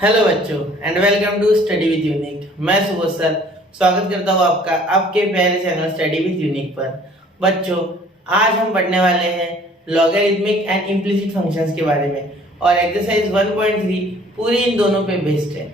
Hello बच्चों and welcome to study with Unique. मैं Subodh sir स्वागत करता हूँ आपका आपके प्यारे चैनल स्टडी विद यूनिक पर। बच्चों, आज हम पढ़ने वाले हैं लॉगरिथमिक एंड इम्प्लिसिट फंक्शंस के बारे में और एक्सरसाइज 1.3 पूरी इन दोनों पे बेस्ड है।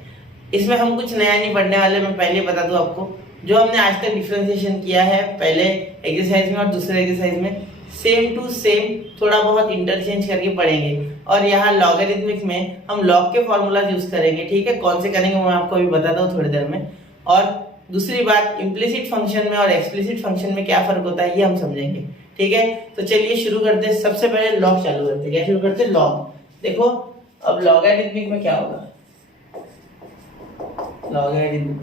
इसमें हम कुछ नया नहीं पढ़ने वाले। मैं पहले बता दूं आपको, जो हमने आज तक डिफरेंशिएशन किया है पहले एक्सरसाइज में और दूसरे एक्सरसाइज में, सेम टू सेम थोड़ा बहुत इंटरचेंज करके पढ़ेंगे। और यहाँ लॉगरिथमिक में हम लॉग के फॉर्मूलाज यूज करेंगे। ठीक है, कौन से करेंगे मैं आपको अभी बताता हूँ थोड़ी देर में। और दूसरी बात, इम्प्लिसिट फंक्शन में और एक्सप्लिसिट फंक्शन में क्या फर्क होता है ये हम समझेंगे। ठीक है, तो चलिए शुरू करते हैं। सबसे पहले लॉग चालू करते हैं। क्या शुरू करते हैं? लॉग। देखो अब लॉगरिथमिक में क्या होगा, लॉगरिथमिक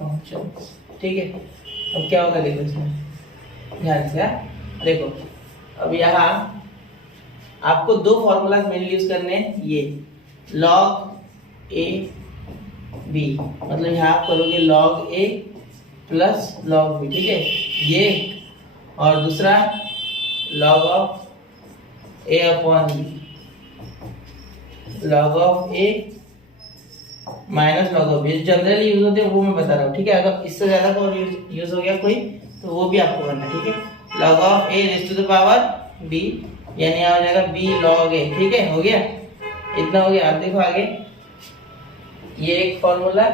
फंक्शन। ठीक है, अब क्या होगा देखो इसमें ध्यान से। देखो अब यहाँ आपको दो फॉर्मूलाज मेनली यूज करने हैं। ये लॉग ए बी, मतलब यहाँ आप करोगे log A plus log B. ठीक है, ये और दूसरा log of A upon B, log of A minus log of B. Generally use होते हैं वो मैं बता रहा हूँ। ठीक है, अगर इससे ज्यादा को यूज हो गया कोई तो वो भी आपको करना है। ठीक है, log of A raise to the power B, यानी आ जाएगा बी लॉग ए। ठीक है, हो गया, इतना हो गया। अब देखो आगे, ये एक फॉर्मूला,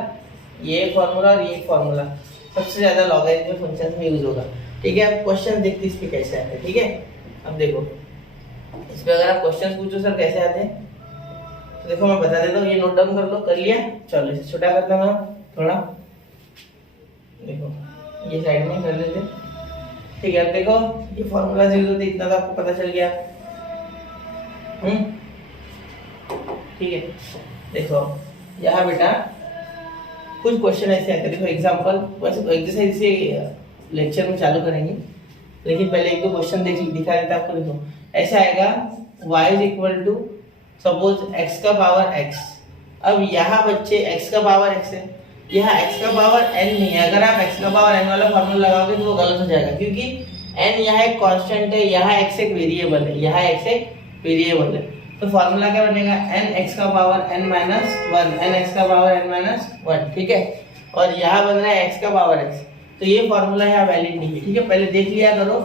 ये एक फॉर्मूला और ये एक फॉर्मूला सबसे ज्यादा लॉगरिथमिक फंक्शंस में यूज होगा। ठीक है, अब क्वेश्चन देखते इस पे कैसे आते हैं। ठीक है, अब देखो इस पे अगर आप क्वेश्चन पूछो सर कैसे आते हैं तो देखो मैं बता देता हूँ। ये नोट डाउन कर लो, कर लिया? चलो इसे छोटा करता हूँ थोड़ा। देखो ये साइड में कर लेते। ठीक है, अब देखो ये फॉर्मूला यूज होते, इतना तो आपको पता चल गया। ठीक है, देखो यहाँ बेटा कुछ क्वेश्चन ऐसे आते हैं। देखो एग्जांपल, वैसे तो एक्सरसाइज से लेक्चर में चालू करेंगे, लेकिन पहले एक दो क्वेश्चन दिखा देता आपको। देखो ऐसा आएगा, y is equal to suppose x का पावर x। अब यहाँ बच्चे x का पावर x है, यहाँ x का पावर n नहीं है। अगर आप x का पावर n वाला फॉर्मूला लगाओगे तो वो गलत हो जाएगा, क्योंकि n यहाँ एक कांस्टेंट है, यहाँ x एक वेरिएबल है, यहाँ x एक वेरिएबल है। तो फॉर्मूला क्या बनेगा? n x का power n minus 1, n x का पावर n माइनस 1। ठीक है, और यहाँ बन रहा है x का पावर x, तो ये फॉर्मूला यहाँ वैलिड नहीं है। ठीक है, पहले देख लिया करो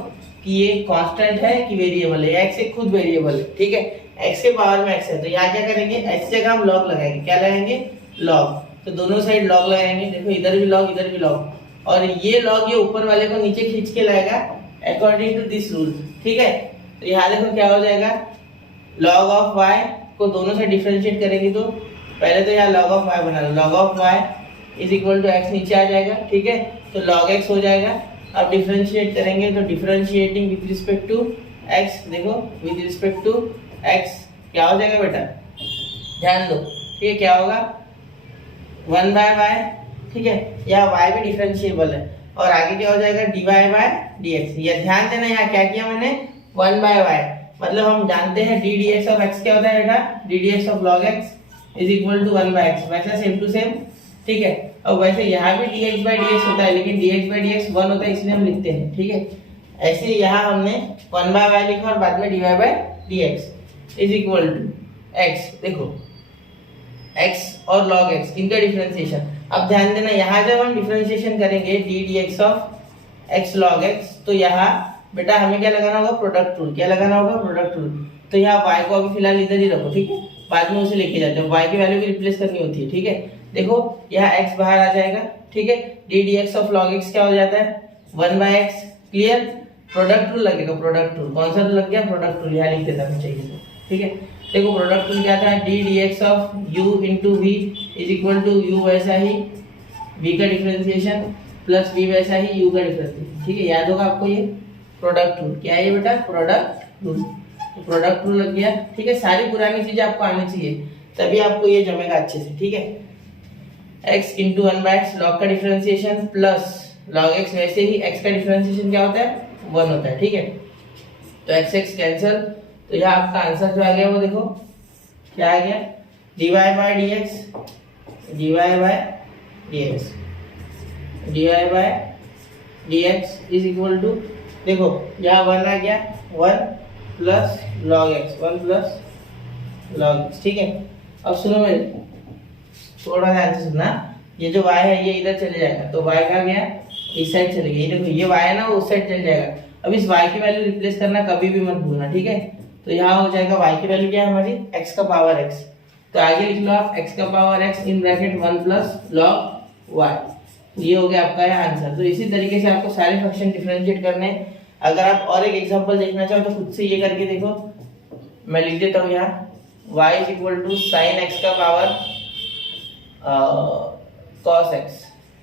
कि ये कांस्टेंट है कि वेरिएबल है। x एक खुद वेरिएबल है। ठीक है, x के पावर में x है, तो यहाँ क्या करेंगे, x जगह हम लॉग लगाएंगे। क्या लगाएंगे? लॉग। तो दोनों साइड लॉग लगाएंगे। देखो इधर भी लॉग, इधर भी लॉग, और ये लॉग ये ऊपर वाले को नीचे खींच के लाएगा अकॉर्डिंग टू दिस रूल। ठीक है, तो यहाँ देखो क्या हो जाएगा, लॉग ऑफ y को दोनों से डिफरेंशिएट करेंगे तो पहले तो यहाँ लॉग ऑफ y बना लो, log of y is equal to x नीचे आ जाएगा। ठीक है, तो log x हो जाएगा। अब डिफरेंशिएट करेंगे तो differentiating with respect to x, देखो विद रिस्पेक्ट टू x क्या हो जाएगा बेटा, ध्यान दो। ठीक है, क्या होगा 1 बाय y। ठीक है, यहाँ y भी डिफरेंशिएबल है, और आगे क्या हो जाएगा dy बाय dx। ये ध्यान देना, यहाँ क्या किया मैंने, 1 बाय y, मतलब हम जानते हैं d dx ऑफ x क्या होता है बेटा, d dx of log x is equal to 1 by x। वैसा सेम टू सेम। ठीक है, और वैसे यहाँ भी dx बाय dx होता है, लेकिन dx बाय dx 1 होता है, इसलिए हम लिखते हैं। ठीक है, ऐसे यहाँ हमने 1 बाय y लिखा और बाद में dy by dx is equal to x। देखो x और log x इनका डिफरेंशिएशन। अब ध्यान देना, यहाँ जब हम डिफरेंशिएशन करेंगे d dx of x log x, तो यहाँ बेटा हमें क्या लगाना होगा, प्रोडक्ट रूल। क्या लगाना होगा? Product rule. तो यहाँ y को अभी फिलहाल इधर ही रखो। ठीक है, बाद में उसे लेके जाते हैं, y की वैल्यू भी रिप्लेस करनी होती है। ठीक है, देखो यहाँ x बाहर आ जाएगा। ठीक है, d dx of log x क्या हो जाता है, 1 by x। Clear? Product rule लगेगा, प्रोडक्ट रूल। कौन सा रूल लग गया? Product rule. यहाँ लिख देता हूं चाहिए तो। ठीक है, देखो प्रोडक्ट रूल क्या था, d dx of u into v is equal to u वैसा ही v का डिफरेंशिएशन प्लस v वैसा ही u का डिफरेंशिएशन। ठीक है, याद होगा आपको ये प्रोडक्ट रूल। क्या है ये बेटा? Product rule. तो प्रोडक्ट रूल लग गया। ठीक है, सारी पुरानी चीजें आपको आनी चाहिए, तभी आपको ये जमेगा अच्छे से। ठीक है, x into 1 by x log का डिफरेंशिएशन प्लस log x, वैसे ही x का डिफरेंशिएशन क्या होता है, 1 होता है। ठीक है, तो x x कैंसिल, तो यहाँ आपका आंसर जो आ गया वो देखो क्या आ गया, dy by dx, dy by dx, dy by dx is equal to, देखो यहाँ 1 आ गया, 1 plus log x, 1 plus log, ठीक है। अब सुनो मेरे, थोड़ा ध्यान से सुनना। ये जो y है ये इधर चले जाएगा, तो y कहाँ गया, इस साइड चले गया। ये देखो ये y है ना, वो उस साइड चले जाएगा। अब इस y की वैल्यू रिप्लेस करना कभी भी मत भूलना, ठीक है। तो यहाँ हो जाएगा y की वैल्यू क्या है हमारी, x का पावर x। तो आगे लिख लो आप x का power x in bracket 1 plus log y। ये हो गया आपका आंसर। तो इसी तरीके से आपको सारे फंक्शन डिफरेंशिएट करने हैं। अगर आप और एक एग्जांपल देखना चाहो तो खुद से ये करके देखो। मैं लिख देता हूँ यहाँ y is equal to sine x का पावर cos x,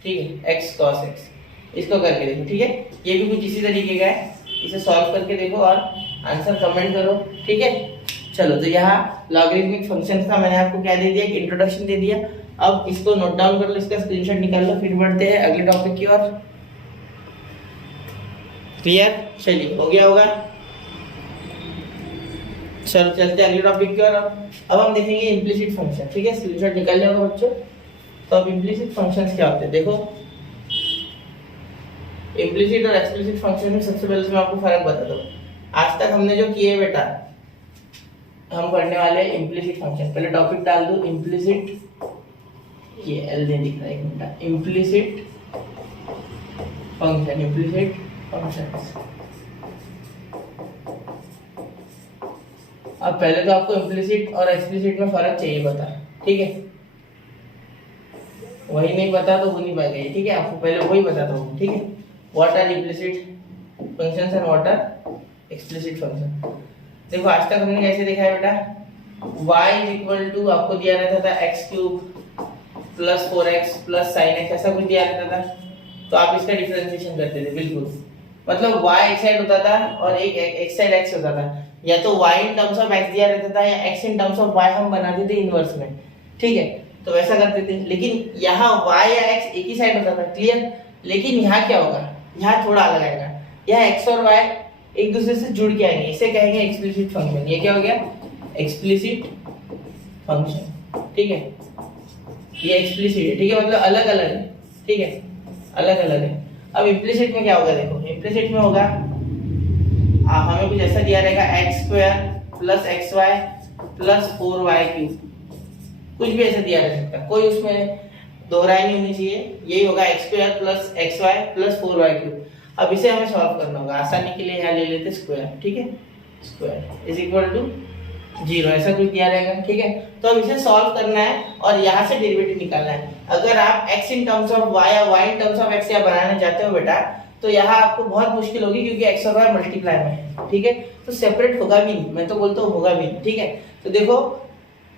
ठीक है, x cos x। इसको करके देखो, ठीक है। ये भी कुछ इसी तरीके का है, इसे सॉल्व करके देखो और आंसर कमेंट करो, ठीक है। चलो, तो यहाँ लॉगरिथमिक फंक्शंस का मैंने आपको क्या दे दिया, एक इंट्रोडक्शन दे दिया। अब इसको नोट डाउन कर लो, इसका स्क्रीनशॉट निकाल लो, फिर बढ़ते हैं अगले टॉपिक की ओर। क्लियर? चलिए, हो गया होगा। चलो चलते हैं अगले टॉपिक की ओर। अब हम देखेंगे इम्प्लिसिट फंक्शन, ठीक है। स्क्रीनशॉट निकाल लिया होगा बच्चों। तो अब इम्प्लिसिट फंक्शंस क्या होते हैं देखो। इम्प्लिसिट और एक्सप्लिसिट फंक्शन में सबसे पहले मैं आपको फर्क बताता हूँ। आज तक हमने जो किए बेटा, हम पढ़ने वाले इम्प्लिसिट फंक्शन। पहले टॉपिक डाल दूं इम्प्लिसिट, ये एल दे दिख रहा है एक minute, implicit function, implicit functions. अब पहले तो आपको इम्प्लिसिट और एक्सप्लिसिट में फर्क चाहिए पता, ठीक है। वही नहीं पता तो हो नहीं पाएगा, ठीक है। आपको पहले वही बताता हूँ, ठीक है। What are implicit functions and what are explicit function. देखो आज तक हमने कैसे देखा है बेटा, y इज इक्वल टू आपको दिया रहता था x cube plus 4x plus sign x, ऐसा कुछ दिया रहता था। तो आप इसका डिफरेंशिएशन करते थे, बिल्कुल। मतलब y एक साइड होता था और एक साइड x होता था। या तो y in terms of x दिया रहता था या x in terms of y हम बनाते थे इनवर्स में, ठीक है। तो वैसा करते थे। लेकिन यहाँ y या x एक ही साइड होता था, क्लियर। लेकिन यहाँ क्या होगा, यहाँ थोड़ा अलग आएगा। यहाँ x और y एक दूसरे से जुड़ के आएंगे, इसे कहेंगे एक्सप्लिसिट फंक्शन। ये क्या हो गया, एक्सप्लिसिट फंक्शन, ठीक है। ये एक्सप्लिसिट है, ठीक है, मतलब अलग अलग है, ठीक है, अलग अलग है। अब इम्प्लिसिट में क्या होगा देखो, इम्प्लिसिट में होगा हमें कुछ ऐसा दिया रहेगा x square plus xy plus 4y cube, कुछ भी ऐसा दिया रह सकता है, कोई उसमें दोहराई नहीं होनी चाहिए। यही होगा x square plus xy plus 4y cube. अब इसे हमें सॉल्व करना होगा, आसानी के लिए यहाँ ले लेते स्क्वायर, ठीक है। स्क्वायर इज इक्वल टू 0, ऐसा कुछ दिया रहेगा, ठीक है। तो अब इसे सॉल्व करना है और यहाँ से डेरिवेटिव निकालना है। अगर आप x in terms of y या y in terms of x यहाँ बनाना चाहते हो बेटा, तो यहाँ आपको बहुत मुश्किल होगी, क्योंकि x और y मल्टीप्लाई में है, ठीक है। तो सेपरेट होगा भी नहीं, मैं तो बोलता हूँ होगा भी नहीं, ठीक है। तो देखो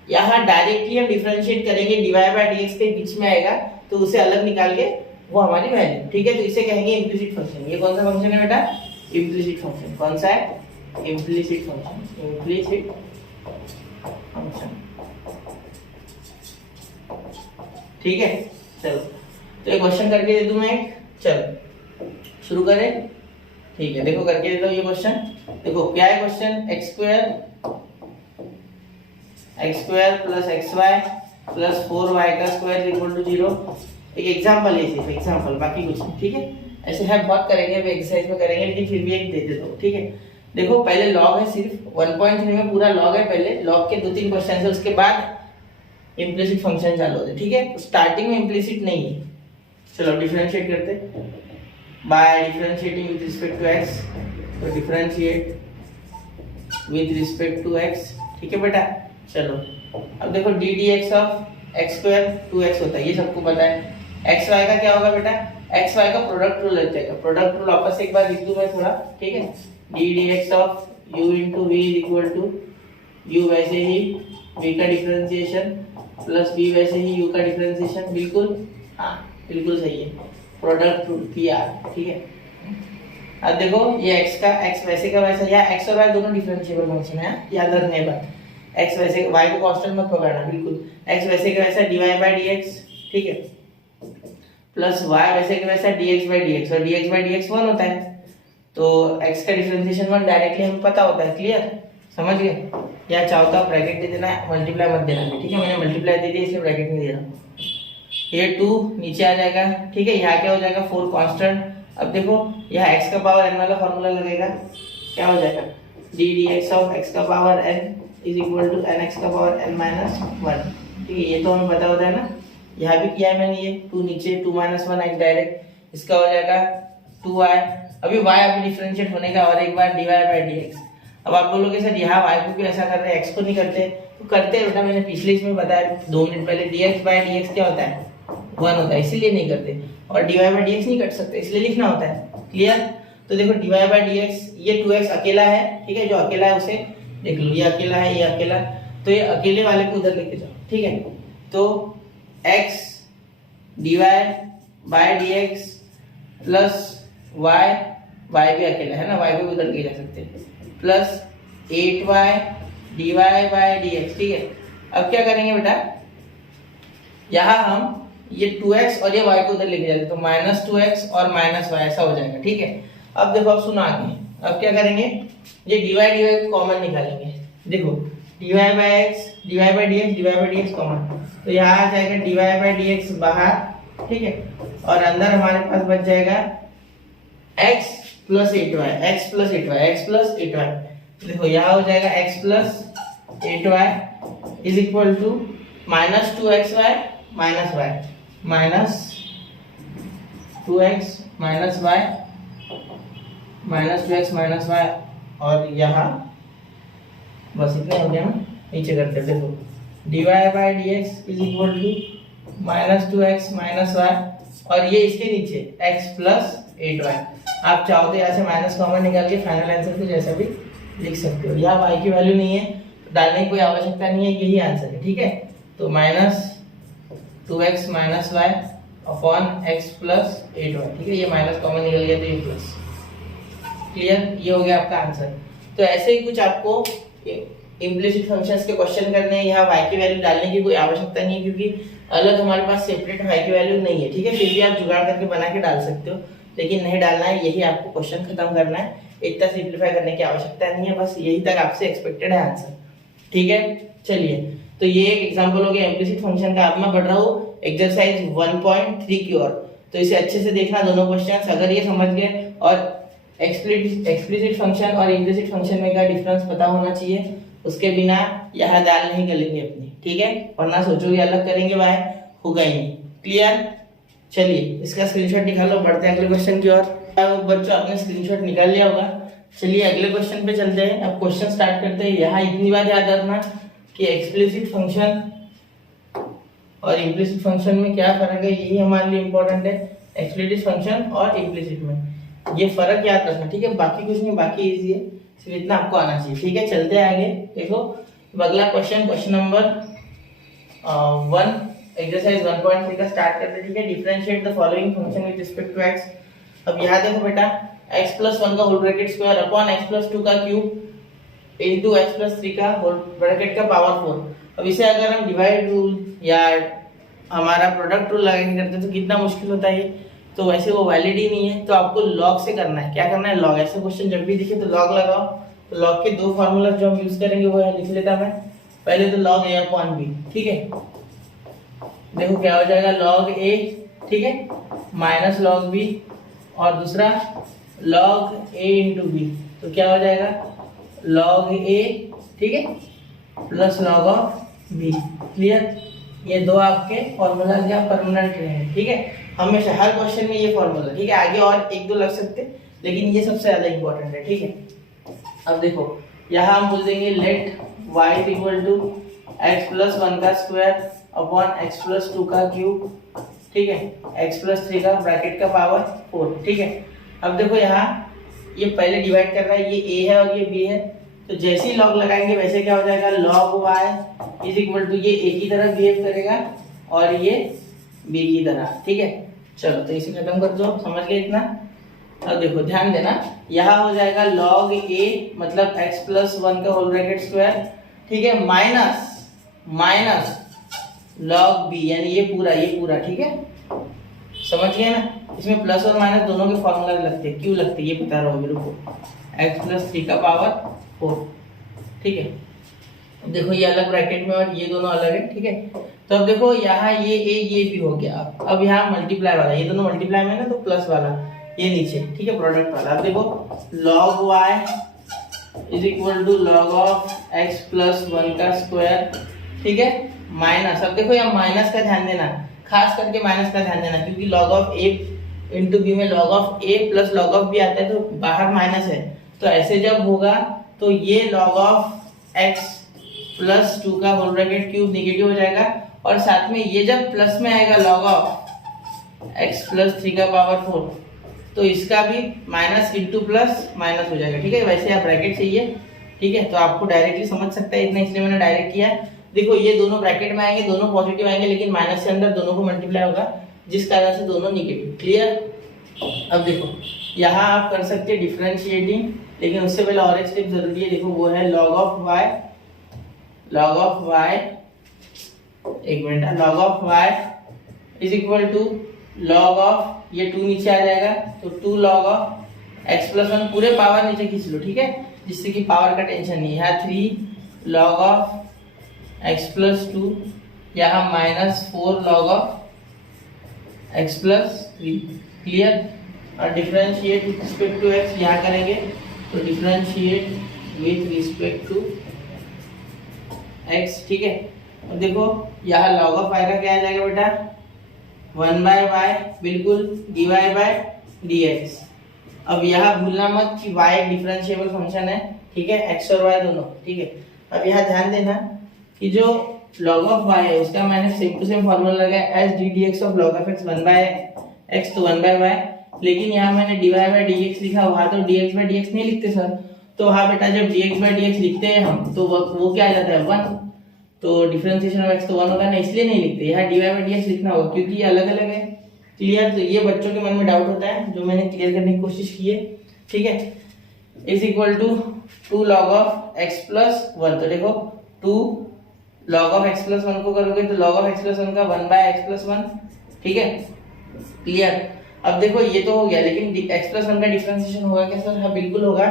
यहाँ डायरेक्टली हम डिफरेंशिएट करेंगे, dy बाय dx के बीच में आएगा, तो उसे अलग निकाल के वो हमारी वैल्यू, ठीक है। तो इसे कहेंगे इम्प्लिसिट फंक्शन। ये कौन सा फंक्शन है बेटा, इम्प्लिसिट फंक्शन। कौन सा है, इम्प्लिसिट फंक्शन, इम्प्लिसिट फंक्शन, ठीक है। चलो, तो एक क्वेश्चन करके दे दूं मैं, चलो शुरू करें, ठीक है। देखो करके देता हूँ ये क्वेश्चन। देखो क्या है question, x square plus xy plus 4y का स्क्वायर इक्वल टू 0। एक एग्जांपल है, सिर्फ एग्जांपल, बाकी कुछ नहीं, ठीक है। ऐसे है बहुत करेंगे, अभी एक्सरसाइज में करेंगे, लेकिन फिर भी एक दे देता हूँ, ठीक है। देखो पहले लॉग है, सिर्फ 1.3 में पूरा लॉग है। पहले लॉग के 2-3 क्वेश्चन है, उसके बाद इम्प्लिसिट फंक्शन चालू होते, ठीक है। स्टार्टिंग में इम्प्लिसिट नहीं है। चलो डिफरेंशिएट करते by differentiating with respect to x। तो differentiate with respect to x, ठीक है बेटा। चलो अब देखो d dx of x square 2x होता है, ये सबको पता है। x y का क्या होगा बेटा, x y का प्रोडक्ट रूल लेते हैं। प्रोडक्ट रूल वापस एक बार लिख दूं मैं थोड़ा, ठीक है। D dx of u into v equal to u वैसे ही v का डिफरेंशिएशन प्लस v वैसे ही u का डिफरेंशिएशन, बिल्कुल हाँ बिल्कुल सही है। प्रोडक्ट रूल pr, ठीक है। अब देखो ये x का x वैसे का वैसा, या x और y दोनों डिफरेंशिएबल फंक्शन है, याद रखने की बात। x वैसे y को कांस्टेंट मत पकड़ना, बिल्कुल। x वैसे का वैसा dy by dx, ठीक है, प्लस y वैसे का वैसा dx by dx, और dx by dx 1 होता है। तो x का डिफरेंशिएशन 1 डायरेक्टली हमें पता होता है, क्लियर, समझ गए। या चाहो तो आप ब्रैकेट दे देना, मल्टीप्लाई मत देना, ठीक है। मैंने मल्टीप्लाई दे दिया, इसलिए ब्रैकेट नहीं दे रहा। ये 2 नीचे आ जाएगा, ठीक है। यहाँ क्या हो जाएगा, 4 कांस्टेंट। अब देखो यहाँ x का पावर n वाला फॉर्मूला लगेगा, क्या हो जाएगा, डी dx ऑफ x का power n is equal to n x का पावर एन माइनस वन। ठीक है, ये तो हमें पता होता है ना, यहाँ भी किया है मैंने, ये 2 नीचे 2 माइनस वन एक्स डायरेक्ट, इसका हो जाएगा 2y। अभी y अभी डिफरेंशिएट होने का और एक बार dy बाई dx। अब आप बोलोगे सर यहाँ y को भी ऐसा कर रहे हैं, x को नहीं करते, तो करते हैं बेटा, मैंने पिछले इसमें बताया 2 मिनट पहले, dx बाई dx क्या होता है 1 होता है, इसीलिए नहीं करते, और dy बाई dx नहीं कट सकते, इसलिए लिखना होता है। क्लियर? तो देखो dy बाई dx, ये 2x अकेला है, ठीक है, जो अकेला है उसे देख लो, ये अकेला है, ये अकेला, तो ये अकेले वाले को उधर लेके जाओ। ठीक है, तो x dy by dx plus y भी अकेला है ना, y को भी उधर ले जा सकते हैं, plus 8y dy by dx। ठीक है, अब क्या करेंगे बेटा, यहाँ हम ये 2x और ये y को उधर लेके जाते, तो माइनस 2x और माइनस y ऐसा हो जाएगा। ठीक है, अब देखो, अब सुनो आगे, अब क्या करेंगे, ये dy dy को कॉमन निकालेंगे। देखो dy by x, dy by dx common, तो यहाँ आ जाएगा dy बाई dx बाहर। ठीक है, और अंदर हमारे पास बच जाएगा x plus 8y, x plus 8y, x plus 8y। देखो यहाँ हो जाएगा x plus 8y is equal to minus 2xy minus y, minus 2x minus y, minus 2x minus y, और यहाँ बस इतने हो गया ना, नीचे करते हैं। देखो dy by dx is equal to minus 2x minus y, और ये इसके नीचे x प्लस 8y। आप चाहो तो यहाँ से माइनस कॉमन निकाल के फाइनल आंसर को जैसा भी लिख सकते हो। यहाँ y की वैल्यू नहीं है, डालने की कोई आवश्यकता नहीं है, यही आंसर है। ठीक है, तो minus 2x minus y upon x plus 8y। ठीक है, ये माइनस कॉमन निकल गया तो ये प्लस। क्लियर? ये हो गया आपका आंसर। तो ऐसे ही कुछ आपको इम्प्लिसिट फंक्शंस के क्वेश्चन करने हैं, यहाँ y की वैल्यू डालने की कोई आवश्यकता नहीं है, क्योंकि अलग हमारे पास सेपरेट y की वैल्यू नहीं है। ठीक है, फिर भी आप जुगाड़ करके बना के डाल सकते हो, लेकिन नहीं डालना है, यही आपको क्वेश्चन खत्म करना है, इतना सिंपलीफाई करने की आवश्यकता नहीं है, बस यही तक आपसे एक्सपेक्टेड है आंसर। ठीक है, चलिए, तो ये एक एग्जांपल हो गया इम्प्लिसिट फंक्शन का। अब मैं बढ़ रहा हूँ एक्सरसाइज 1.3 की ओर, तो इसे अच्छे से देखना दोनों क्वेश्चंस। अगर ये समझ गए और एक्सप्लिसिट फंक्शन और इम्प्लिसिट फंक्शन में क्या डिफरेंस पता होना चाहिए, उसके बिना यहाँ दाल नहीं गलेंगे अपनी। ठीक है, वरना सोचोगे अलग करेंगे, वाह होगा ही नहीं। क्लियर? चलिए, इसका स्क्रीनशॉट निकालो, बढ़ते हैं अगले क्वेश्चन की ओर। बच्चों आपने स्क्रीनशॉट निकाल लिया होगा। चलिए अगले क्वेश्चन पे चलते हैं। अब क्वेश्चन स्टार्ट करते हैं। यहाँ इतनी बात याद रखना कि एक्सप्लिसिट फंक्शन और इम्प्लिसिट फंक्शन में क्या फर्क है, यही हमारे लिए इंपॉर्टेंट है। एक्सप्लिसिट फंक्शन और इम्प्लिसिट में ये फर्क याद रखना। ठीक है, बाकी कुछ नहीं, बाकी इजी है, सिर्फ इतना आपको आना चाहिए। ठीक है, चलते हैं आगे। देखो अगला क्वेश्चन, क्वेश्चन नंबर 1 एक्सरसाइज 1.3 का स्टार्ट करते हैं। ठीक है, differentiate the following function with respect to x। अब यहाँ देखो बेटा, x प्लस 1 का whole bracket square upon x plus 2 का क्यूब इनटू x प्लस 3 का होल ब्रैकेट का पावर 4। अब इसे अगर हम डिवाइड रूल या हमारा प्रोडक्ट रूल लगा के करते हैं तो कितना मुश्किल होता है ये, तो वैसे वो वैलिड ही नहीं है। तो आपको लॉग से करना है। क्या करना है? लॉग। ऐसे क्वेश्चन जब भी दिखे तो लॉग लगाओ। तो लॉग के दो फार्मूला जो हम यूज करेंगे वो है, लिख लेता मैं। पहले तो log a अपॉन b। ठीक है, देखो क्या हो जाएगा, log a, ठीक है, माइनस log b, और दूसरा log a इंटू b, तो क्या हो जाएगा log a, ठीक है, plus log of b। Clear? ये दो आपके फॉर्मूला क्या परमानेंट रहे। ठीक है, हमेशा हर क्वेश्चन में ये फॉर्मूला। ठीक है, आगे और एक दो लग सकते, लेकिन ये सबसे ज्यादा इंपॉर्टेंट है। ठीक है, अब देखो यहाँ हम बोल देंगे let y equal to x plus 1 का स्क्वायर अपॉन एक्स प्लस 2 का क्यूब। ठीक है, एक्स प्लस 3 का ब्रैकेट का पावर 4। ठीक है, अब देखो यहाँ ये पहले डिवाइड कर रहा है, ये a है और ये b है, तो जैसे ही लॉग लगाएंगे वैसे क्या हो जाएगा, log y is equal to ये a की तरह बिहेव करेगा और ये b की तरह। ठीक है, चलो तो इसे खत्म कर दो। समझ गए इतना? अब देखो ध्यान देना, यहाँ हो जाएगा log a मतलब x प्लस 1 का होल ब्रैकेट स्क्वायर, ठीक है, माइनस log b, यानी ये पूरा। ठीक है, समझ गए ना? इसमें प्लस और माइनस दोनों के फॉर्मूला लगते हैं। क्यों लगते हैं ये बता रहा हूँ मेरे को। x प्लस 3 का पावर 4। ठीक है, अब देखो ये अलग ब्रैकेट में और ये दोनों अलग है। ठीक है, तो अब देखो यहाँ ये a ये b हो गया। अब यहाँ मल्टीप्लाई वाला, ये दोनों मल्टीप्लाई में ना, तो प्लस वाला ये नीचे। ठीक है, प्रोडक्ट वाला। अब देखो log y is equal to log of x plus 1 का स्क्वायर, ठीक है, माइनस, अब देखो यहाँ माइनस का ध्यान देना, खास करके माइनस का ध्यान देना, क्योंकि log of a into b में log of a plus log of b आता है, तो बाहर माइनस है, तो ऐसे जब होगा तो ये लॉग ऑफ x प्लस 2 का होल ब्रैकेट क्यूब नेगेटिव हो जाएगा, और साथ में ये जब प्लस में आएगा लॉग ऑफ x प्लस 3 का पावर 4, तो इसका भी माइनस इंटू प्लस माइनस हो जाएगा, ठीक है। वैसे आप ब्रैकेट चाहिए, ठीक है, तो आपको डायरेक्टली समझ सकता है इतना, इसलिए मैंने डायरेक्ट किया। देखो ये दोनों ब्रैकेट में आएंगे, दोनों पॉजिटिव आएंगे, लेकिन माइनस से अंदर दोनों को मल्टीप्लाई होगा, जिस कारण से दोनों नेगेटिव। क्लियर। अब देखो यहाँ आप कर सकते हैं डिफरेंशिएटिंग, लेकिन उससे पहले और एक स्टेप जरूरी है, देखो वो है log of y, log of y, एक minute, log of y is equal to log of, ये 2 नीचे आ जाएगा, तो 2 लॉग ऑफ x प्लस 1, पूरे पावर नीचे खींच लो, ठीक है, जिससे कि पावर का टेंशन नहीं है। 3 लॉग ऑफ x प्लस 2, यहाँ minus 4 log of x plus 3। Clear. और differentiate with respect to x यहाँ करेंगे, तो differentiate with respect to x, ठीक है। अब देखो यहाँ लॉग ऑफ y का क्या आ जाएगा बेटा, 1/y, बिल्कुल, dy बाय dx। अब यहाँ भूलना मत कि y एक डिफरेंशिएबल फंक्शन है, ठीक है, x और y दोनों, ठीक है। अब यहाँ ध्यान देना कि जो log ऑफ y है उसका मैंने सेम टू सेम फॉर्मूला लगाया as d d x of log of x 1/x, तो 1/y, लेकिन यहाँ मैंने dy बाय dx लिखा, वहाँ तो dx बाय dx नहीं लिखते सर, तो हाँ बेटा जब dx बाय dx लिखते हैं हम, तो वो क्या आ जाता है 1, तो डिफरेंशिएशन ऑफ x तो 1 होगा ना, इसलिए नहीं लिखते, यहाँ dy बाय dx लिखना होगा क्योंकि ये अलग अलग है। क्लियर। तो ये बच्चों के मन में डाउट होता है, जो मैंने क्लियर करने की कोशिश की है, ठीक है। Is equal to 2 log of x plus 1, तो देखो 2 लॉग ऑफ x प्लस 1 को करोगे तो लॉग ऑफ x प्लस 1 का 1/x प्लस 1, ठीक है। क्लियर। अब देखो ये तो हो गया, लेकिन x प्लस 1 का डिफरेंशिएशन होगा क्या सर, हाँ बिल्कुल होगा,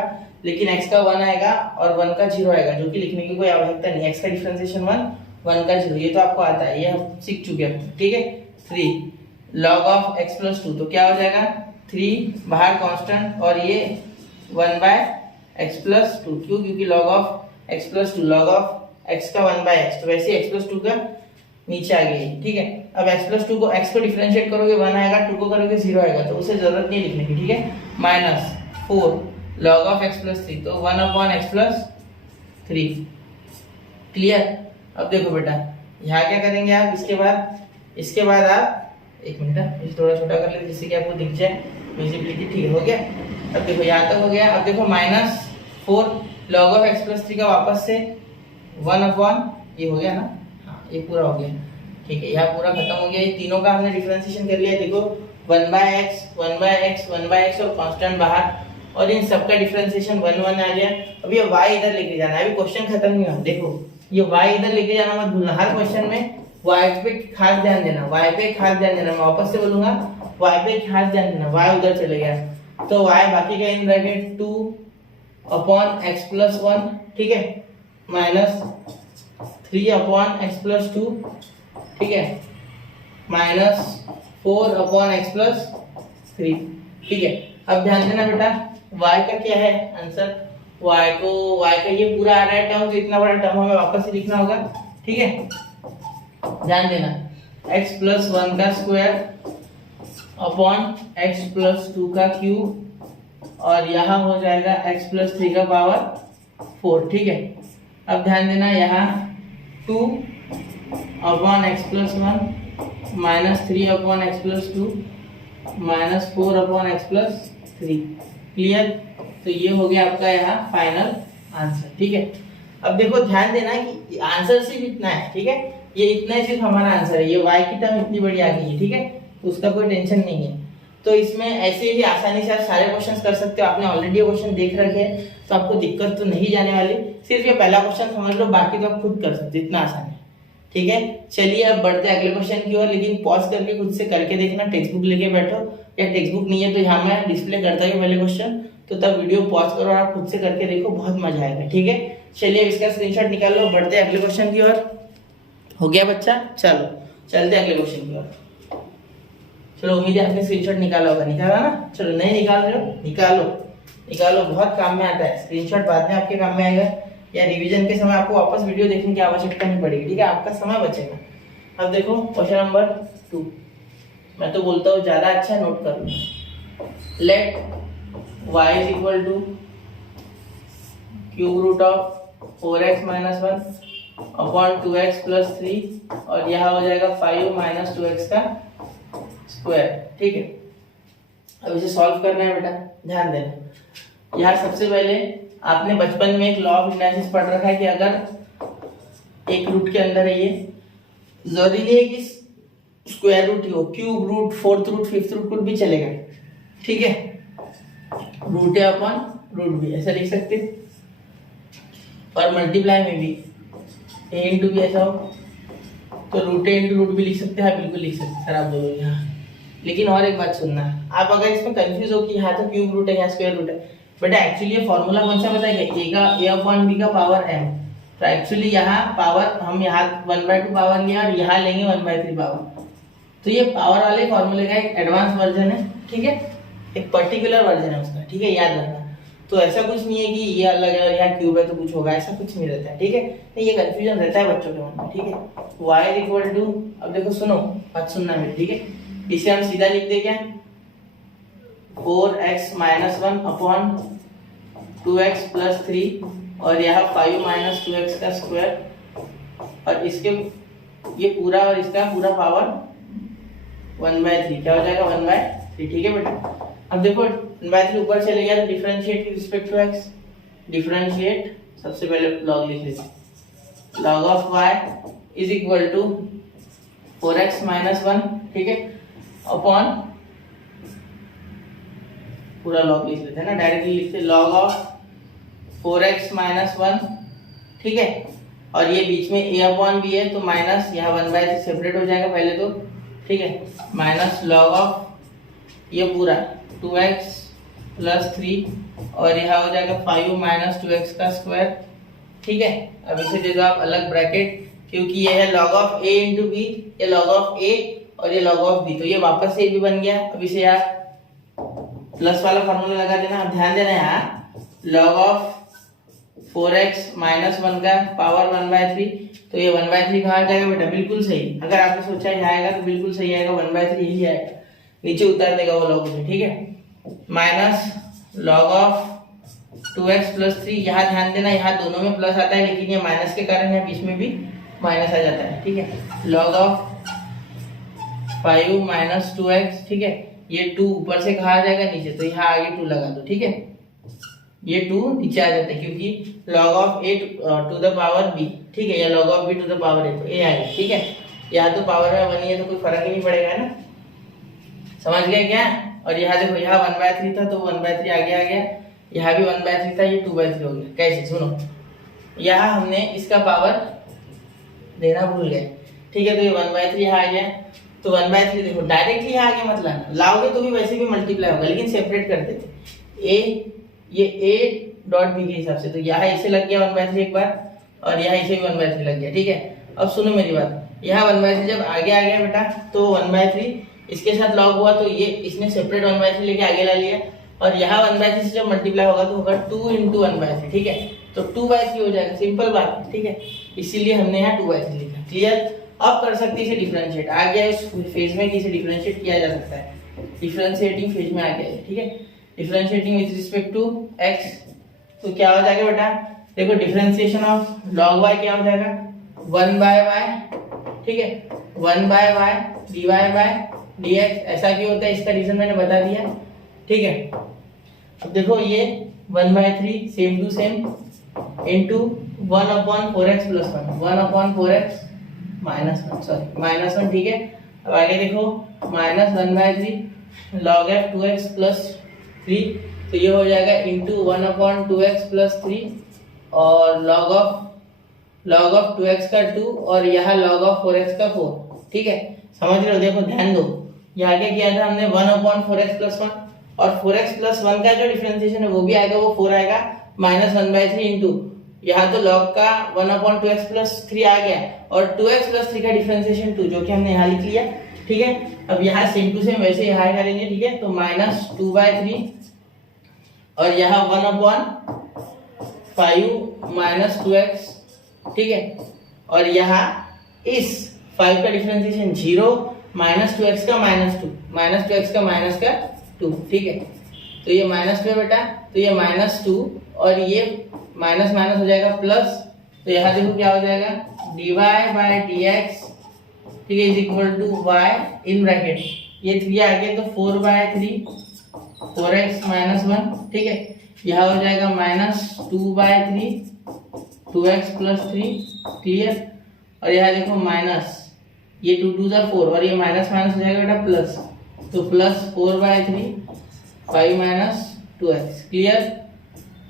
लेकिन x का 1 आएगा और 1 का 0 आएगा, जो कि लिखने की कोई आवश्यकता नहीं, x का डिफरेंशिएशन 1 का 0, ये तो आपको आता है, ये हम सीख चुके हैं, ठीक है। 3 लॉग ऑफ x प्लस 2, तो क्या हो जाएगा 3 बाहर कांस्टेंट, और ये 1/x प्लस 2, क्यों, क्योंकि log of x plus 2, log of x का 1/x, तो वैसे x प्लस 2 का नीचे आ गई, ठीक है। अब x प्लस 2 को x को डिफरेंशिएट करोगे 1 आएगा, 2 को करोगे 0 आएगा, तो उसे जरूरत नहीं लिखने की, ठीक है। Minus 4 log of x plus 3, तो 1/x प्लस 3। क्लियर। अब देखो बेटा यहाँ क्या करेंगे आप, इसके बाद आप एक मिनट इसे थोड़ा छोटा कर लेते जिससे कि आपको दिख जाए विजिबिलिटी, ठीक है, हो गया। अब देखो यहाँ तक हो गया। अब देखो -4 log ऑफ x प्लस 3 का वापस से 1/, ये हो गया ना, हाँ ये पूरा हो गया, ठीक है, यहाँ पूरा खत्म हो गया। ये तीनों का हमने डिफरेंशिएशन कर लिया, देखो 1/x और कांस्टेंट बाहर, और इन सबका डिफरेंशिएशन 1 आ गया। अब ये y इधर लेके जाना है, अभी क्वेश्चन खत्म नहीं हुआ, देखो ये y इधर लेके जाना मत भूलना, हर क्वेश्चन में y पे खास ध्यान देना, y पे खास ध्यान देना, मैं वापस से बोलूंगा y पे खास ध्यान देना, y उधर चले गया, तो y बाकी का इन ब्रैकेट 2/x प्लस 1, ठीक है, माइनस 3/x प्लस 2, ठीक है, माइनस 4/x प्लस 3, ठीक है। अब ध्यान देना बेटा y का क्या है आंसर, y का ये पूरा आ रहा है टर्म, तो इतना बड़ा टर्म हमें वापस से लिखना होगा, ठीक है। ध्यान देना x प्लस 1 का स्क्वायर अपॉन x प्लस 2 का क्यूब, और यहाँ हो जाएगा x प्लस 3 का पावर 4, ठीक है। अब ध्यान देना यहाँ 2/x plus 1 minus 3/x plus 2 minus 4/x plus 3। Clear. तो ये हो गया आपका यहाँ फाइनल आंसर, ठीक है। अब देखो ध्यान देना कि आंसर सिर्फ इतना है, ठीक है, ये इतना ही सिर्फ हमारा आंसर है, ये y की टर्म इतनी बड़ी आ गई है, ठीक है, तो उसका कोई टेंशन नहीं है। तो इसमें ऐसे ही आसानी से आप सारे क्वेश्चंस कर सकते हो, आपने ऑलरेडी ये क्वेश्चन देख रखे हैं, तो आपको दिक्कत तो नहीं जाने वाली, सिर्फ ये पहला क्वेश्चन समझ लो, बाकी तो आप खुद कर सकते हो, इतना आसान है, ठीक है। चलिए अब बढ़ते हैं अगले क्वेश्चन की ओर, लेकिन पॉज करके खुद से करके देखना, टेक्स्ट बुक लेके बैठो, या टेक्स्ट बुक नहीं है तो यहाँ मैं डिस्प्ले करता हूँ पहले क्वेश्चन, तो तब वीडियो पॉज करो और आप खुद से करके देखो, बहुत मजा आएगा, ठीक है। चलिए अब इसका स्क्रीनशॉट निकाल लो, बढ़ते हैं अगले क्वेश्चन की ओर। हो गया बच्चा, चलो चलते हैं अगले क्वेश्चन की ओर। चलो उम्मीद है आपने स्क्रीनशॉट निकाला होगा, निकाला ना, चलो नहीं निकाल रहे हो निकालो, निकालो, बहुत काम में आता है। स्क्रीनशॉट बाद में आपके काम में आएगा, या रिवीजन के समय आपको वापस वीडियो देखने की आवश्यकता नहीं पड़ेगी, ठीक है, आपका समय बचेगा। अब देखो क्वेश्चन नंबर 2, मैं तो बोलता हूँ ज्यादा अच्छा नोट कर लो। Let y is equal to cube root of 4x minus 1 upon 2x plus 3, और यहाँ हो जाएगा 5 माइनस 2x का स्क्वायर, ठीक है। अब इसे सॉल्व करना है बेटा, ध्यान देना। यहाँ सबसे पहले आपने बचपन में एक लॉ ऑफ एनालिसिस पढ़ रखा है कि अगर एक रूट के अंदर है, ये जरूरी नहीं है कि स्क्वायर रूट ही हो, cube root, fourth root, fifth root कुछ भी चलेगा, ठीक है। रूट है अपॉन रूट भी ऐसा लिख सकते, और मल्टीप्लाई में भी ए इंटू भी ऐसा हो तो रूट ए इंटू रूट भी लिख सकते हैं, बिल्कुल लिख सकते सर आप दोनों यहाँ। लेकिन और एक बात सुनना, आप अगर इसमें कंफ्यूज हो कि यहाँ तो क्यूब रूट है यहाँ स्क्वायर रूट है, बेटा एक्चुअली ये फॉर्मूला कौन सा बताएगा, ए का ए अपॉन बी का पावर m। तो एक्चुअली यहाँ पावर हम यहाँ 1/2 पावर लिया और यहाँ लेंगे 1/3 पावर, तो ये पावर वाले फॉर्मूले का एक एडवांस वर्जन है, ठीक है, एक पर्टिकुलर वर्जन है उसका, ठीक है, याद रखना। तो ऐसा कुछ नहीं है कि ये अलग है और यहाँ क्यूब है तो कुछ होगा, ऐसा कुछ नहीं रहता है, ठीक है। तो ये कंफ्यूजन रहता है बच्चों के मन में, ठीक है। y इज इक्वल टू, अब देखो सुनो, बात सुनना मेरी, ठीक है। इसे हम सीधा लिख दे क्या, 4x minus 1 upon 2x plus 3, और यहाँ 5 माइनस 2x का स्क्वायर, और इसके ये पूरा और इसका पूरा पावर 1/3, क्या हो जाएगा 1/3, ठीक है बेटा। अब देखो 1/3 ऊपर चले गया तो differentiate with respect to x, differentiate, सबसे पहले लॉग लिख लेते, log of y is equal to 4x minus 1, ठीक है, अपॉन पूरा लॉग लिख लेते हैं ना, डायरेक्टली लिखते log ऑफ 4x माइनस 1, ठीक है, और ये बीच में a अपॉन b है तो माइनस यहाँ 1/3 सेपरेट हो जाएगा पहले तो, ठीक है, माइनस log ऑफ ये पूरा 2x प्लस 3, और यहाँ हो जाएगा 5 माइनस 2x का स्क्वायर, ठीक है। अब इसे दे दो आप अलग ब्रैकेट, क्योंकि ये है log of a into b, ये log ऑफ a और ये log ऑफ b, तो ये वापस से भी बन गया। अब इसे यार प्लस वाला फॉर्मूला लगा देना। अब ध्यान देना यहाँ, log ऑफ 4x माइनस 1 का पावर 1/3, तो ये 1/3 कहाँ जाएगा बेटा, बिल्कुल सही। अगर आपने सोचा यहाँ आएगा तो बिल्कुल सही आएगा, 1/3 यही आएगा, नीचे उतार देगा वो log से, ठीक है। Minus log of 2x plus 3, यहाँ ध्यान देना यहाँ दोनों में प्लस आता है, लेकिन ये माइनस के कारण यहाँ बीच में भी माइनस आ जाता है, ठीक है। log ऑफ 5 माइनस 2x, ठीक है, ये 2 ऊपर से कहा आ जाएगा नीचे, तो यहाँ आगे 2 लगा दो, ठीक है, ये 2 नीचे आ जाता है क्योंकि log of a to the power b, ठीक है, या log of b to the power a, तो a आएगा, ठीक है। यहाँ तो पावर में 1 है तो कोई फर्क ही नहीं पड़ेगा, है ना, समझ गए क्या। और यहाँ देखो यहाँ 1/3 था तो 1/3 आगे आ गया, यहाँ भी 1/3 था, ये 2/3 हो गया। कैसे, सुनो, यहाँ हमने इसका पावर देना भूल गए, ठीक है, तो ये 1/3 यहाँ आ गया, तो 1/3 देखो डायरेक्टली यहाँ आगे मत लाना, लाओगे तो भी वैसे भी मल्टीप्लाई होगा, लेकिन सेपरेट कर देते ये a डॉट b के हिसाब से, तो यहाँ इसे लग गया 1/3 एक बार, और यहाँ इसे भी 1/3 लग गया, ठीक है। अब सुनो मेरी बात, यहाँ 1/3 जब आगे आ गया बेटा तो 1/3 इसके साथ लॉग हुआ तो ये इसने सेपरेट 1/3 लेके आगे ला लिया, और यहाँ 1/3 से जब मल्टीप्लाई होगा तो होगा 2 इंटू 1/3, ठीक है, तो 2/3 हो जाएगा, सिंपल बात, ठीक है, इसीलिए हमने यहाँ 2/3 लिखा। क्लियर। अब कर सकते हैं इसे डिफरेंशिएट, आ गया इस फेज में कि इसे डिफरेंशिएट किया जा सकता है, डिफरेंशिएटिंग फेज में आ गया है, ठीक है, differentiating with respect to x, तो क्या हो जाएगा बेटा, देखो डिफरेंशिएशन ऑफ log y क्या हो जाएगा 1/y, ठीक है, 1/y dy बाय dx, ऐसा क्यों होता है इसका रीजन मैंने बता दिया, ठीक है। अब देखो ये 1/3 same to same into 1/4x plus 1/4x minus 1, sorry minus 1, ठीक है। अब आगे देखो minus 1/3 log f 2x plus 3, तो ये हो जाएगा इंटू 1/2x प्लस 3, और log ऑफ 2x का 2, और यहाँ log ऑफ 4x का 4, ठीक है, समझ रहे हो। देखो ध्यान दो, यहाँ क्या किया था हमने 1/4x प्लस 1, और 4x प्लस 1 का जो डिफरेंशिएशन है वो भी आएगा, वो 4 आएगा, माइनस 1/3 इंटू यहाँ तो log का 1/2x प्लस 3 आ गया, और 2x प्लस 3 का डिफरेंशिएशन 2 जो कि हमने यहाँ लिख लिया, ठीक है। अब यहाँ सेम टू सेम वैसे यहाँ करेंगे, ठीक है, तो माइनस 2/3 और यहाँ 1/5 माइनस 2x, ठीक है। और यहाँ इस 5 का डिफरेंशिएशन 0 माइनस 2x का -2, माइनस 2x का माइनस का 2, ठीक है। तो ये -2 है बेटा, तो ये -2 और ये माइनस माइनस हो जाएगा प्लस। तो यहाँ देखो क्या हो जाएगा, dy/dx, ठीक है, is equal to y in bracket, ये 3 आ गया तो 4/3 4x माइनस 1, ठीक है। यहाँ हो जाएगा -2/3 2x प्लस 3, क्लियर। और यहाँ देखो माइनस, ये 2 2 4 और ये माइनस माइनस हो जाएगा बेटा प्लस, तो प्लस 4/3 5 माइनस 2x, क्लियर,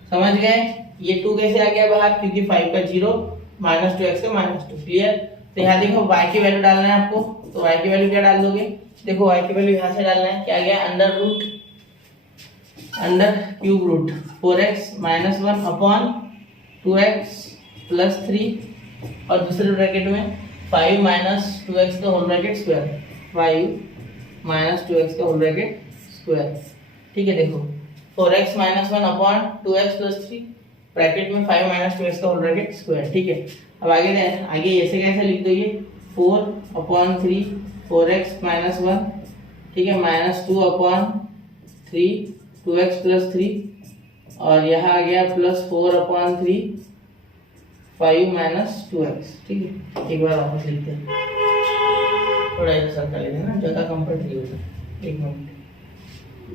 समझ गए। ये 2 कैसे आ गया बाहर, क्योंकि 5 का 0 माइनस 2x का -2, क्लियर। तो यहाँ देखो y की वैल्यू डालना है आपको, तो y की वैल्यू क्या डाल दोगे, देखो y की वैल्यू यहाँ से डालना है, क्या गया, under cube root 4x minus 1 upon 2x plus 3 और दूसरे ब्रैकेट में 5 माइनस 2x का whole bracket square, 5 minus 2x का होल ब्रैकेट स्क्वायर, ठीक है। देखो 4x minus 1 upon 2x plus 3 bracket में 5 माइनस 2x का होल ब्रैकेट स्क्वायर, ठीक है। अब आगे ऐसे कैसे लिख दो, ये 4/3 4x माइनस 1, ठीक है, -2 अपॉन 3 2x प्लस 3 और यहाँ आ गया प्लस 4/3 5 माइनस 2x, ठीक है। एक बार वापस लिखते हैं, थोड़ा इधर सर्कल लेते हैं ना, ज़्यादा कंफर्ट नहीं होता, एक मिनट,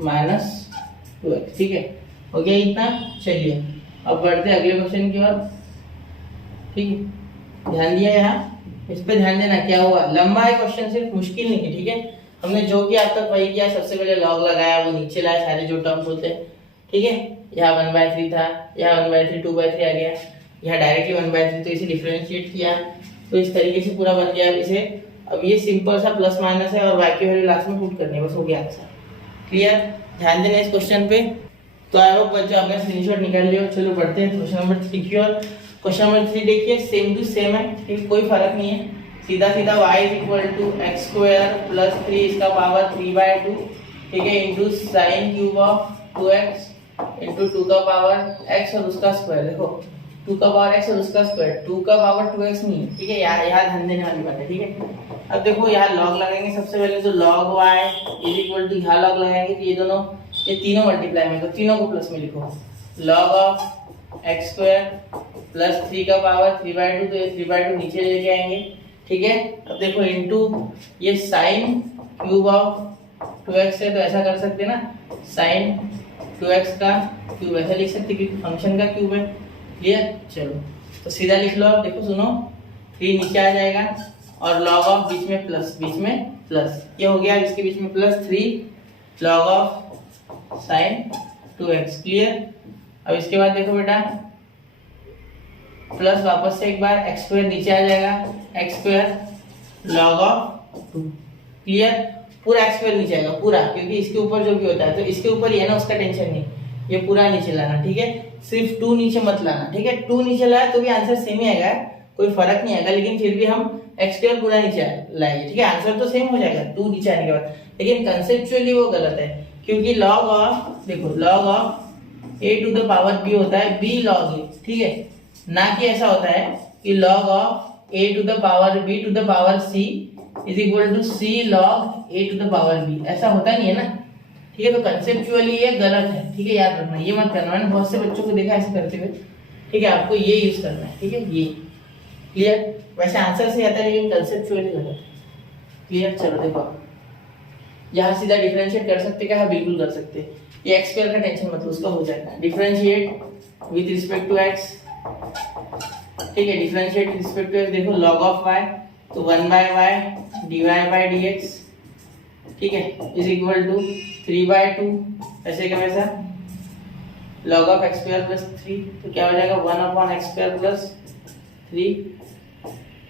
-2x, ठीक है, हो गया इतना। चलिए अब बढ़ते अगले क्वेश्चन की ओर, ठीक है। ध्यान दिया, यहाँ इस पे ध्यान देना, क्या हुआ, लंबा है क्वेश्चन, सिर्फ मुश्किल नहीं है, ठीक है। हमने जो किया अब तक वही किया, सबसे पहले लॉग लगाया, वो नीचे लाया सारे जो टर्म्स होते हैं, ठीक है। यहाँ 1/3 था, यहाँ 1/3 2/3 आ गया, यहाँ डायरेक्टली 1/3, तो इसे डिफरेंशिएट किया, तो इस तरीके से पूरा बन गया। इसे अब ये सिंपल सा प्लस माइनस है और y की वैल्यू लास्ट में पुट करनी है, बस हो गया आंसर, क्लियर। ध्यान देना इस क्वेश्चन पे। तो आई होप बच्चों आपने स्क्रीनशॉट निकाल लिया। चलो बढ़ते हैं क्वेश्चन नंबर 3 की ओर। क्वेश्चन नंबर 3 देखिए, सेम टू सेम है, ठीक, कोई फर्क नहीं है, सीधा सीधा y = x² + 3 इसका पावर 3/2, ठीक है, into sin cube of 2x into 2 का पावर x और उसका स्क्वायर। देखो 2 का पावर x और उसका स्क्वायर, 2 का पावर 2x नहीं है, ठीक है, यहाँ ध्यान देने वाली बात है, ठीक है। अब देखो यहाँ लॉग लगाएंगे सबसे पहले, तो log y = यहाँ लॉग लगाएंगे तो ये तीनों मल्टीप्लाई में, तो तीनों को प्लस में लिखो, log ऑफ x² + 3 का पावर 3/2, तो ये 3/2 नीचे लेके आएंगे, ठीक है। अब देखो इनटू ये sin क्यूब ऑफ 2x है, तो ऐसा कर सकते हैं ना, sin 2x का क्यूब ऐसा लिख सकते क्योंकि फंक्शन का क्यूब है, क्लियर। चलो तो सीधा लिख लो, अब देखो सुनो, 3 नीचे आ जाएगा और log ऑफ बीच में प्लस, ये हो गया, इसके बीच में +3 log of sin 2x, clear. अब इसके बाद देखो बेटा प्लस वापस से एक बार x² नीचे आ जाएगा, x² log ऑफ 2, क्लियर। पूरा x² नीचे आएगा पूरा, क्योंकि इसके ऊपर जो भी होता है तो इसके ऊपर ही है ना, उसका टेंशन नहीं, ये पूरा नीचे लाना, ठीक है। सिर्फ 2 नीचे मत लाना, ठीक है, 2 नीचे लाया तो भी आंसर सेम ही आएगा, कोई फर्क नहीं आएगा, लेकिन फिर भी हम x² पूरा नीचे लाएंगे, ठीक है, आंसर तो सेम हो जाएगा 2 नीचे आने के बाद, लेकिन कंसेप्चुअली वो गलत है, क्योंकि log ऑफ, देखो log ऑफ a⁻b होता है b log a, ठीक है, ना कि ऐसा होता है कि log of a⁻b⁻c = c log a⁻b, ऐसा होता नहीं है ना, ठीक है। तो कंसेप्चुअली ये गलत है, ठीक है, याद रखना, ये मत करना, मैंने बहुत से बच्चों को देखा ऐसे करते हुए, ठीक है, आपको ये यूज करना है, ठीक है, ये, क्लियर। वैसे आंसर से आता है लेकिन कंसेप्चुअली गलत है, क्लियर। चलो देखो यहाँ सीधा डिफरेंशिएट कर सकते क्या, हाँ बिल्कुल कर सकते, ये x² का टेंशन मत लो, उसका हो जाएगा, differentiate with respect to x, ठीक है, differentiate with respect to x, देखो log ऑफ y, तो 1/y dy/dx, ठीक है, = 3/2, ऐसे का वैसा log ऑफ x² + 3, तो क्या हो जाएगा 1/x² + 3,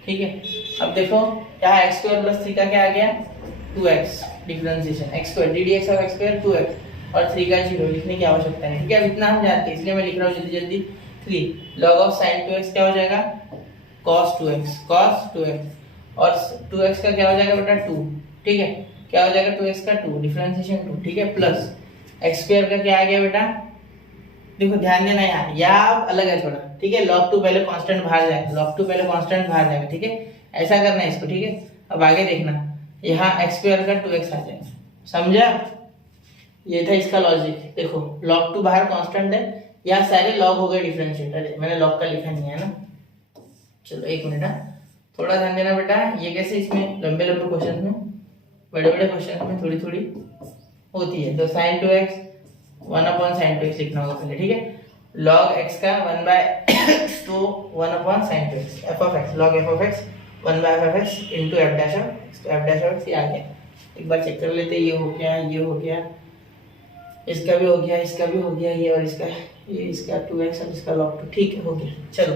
ठीक है। अब देखो यहाँ x² + 3 का क्या आ गया 2x, differentiation x² ddx of x² 2x और 3 का 0 लिखने की आवश्यकता नहीं, ठीक है, अब इतना हम जानते हैं इसलिए मैं लिख रहा हूँ जल्दी जल्दी। 3 log ऑफ sin 2x क्या हो जाएगा cos 2x और 2x का क्या हो जाएगा बेटा 2, ठीक है, क्या हो जाएगा 2x का 2, डिफरेंशिएशन 2, ठीक है, प्लस x² का क्या आ गया बेटा देखो ध्यान देना यहाँ, यहाँ अलग है थोड़ा, ठीक है। log 2 पहले कांस्टेंट बाहर जाएगा, log 2 पहले कांस्टेंट बाहर जाएगा, ठीक है। ऐसा करना है इसको, ठीक है। अब आगे देखना, यहाँ x स्क्वायर का 2x आ जाएगा, समझा? ये था इसका लॉजिक। देखो log 2 बाहर कांस्टेंट है, यहाँ सारे log हो गए डिफरेंशिएट। अरे मैंने log का लिखा नहीं है ना, चलो एक मिनट है, थोड़ा ध्यान देना बेटा। ये कैसे, इसमें लंबे लंबे क्वेश्चन में, बड़े बड़े क्वेश्चन में थोड़ी थोड़ी होती है। तो sin 2x 1/sin 2x लिखना होगा पहले, ठीक है। log x का 1/x तो 1/sin 2x, f of x log f of x 1/f(x) into f dash of x, तो f dash of x ये आ गया। एक बार चेक कर लेते, ये हो गया, ये हो गया, इसका भी हो गया, इसका भी हो गया, ये और इसका, ये इसका 2x और इसका log 2, ठीक है, हो गया। चलो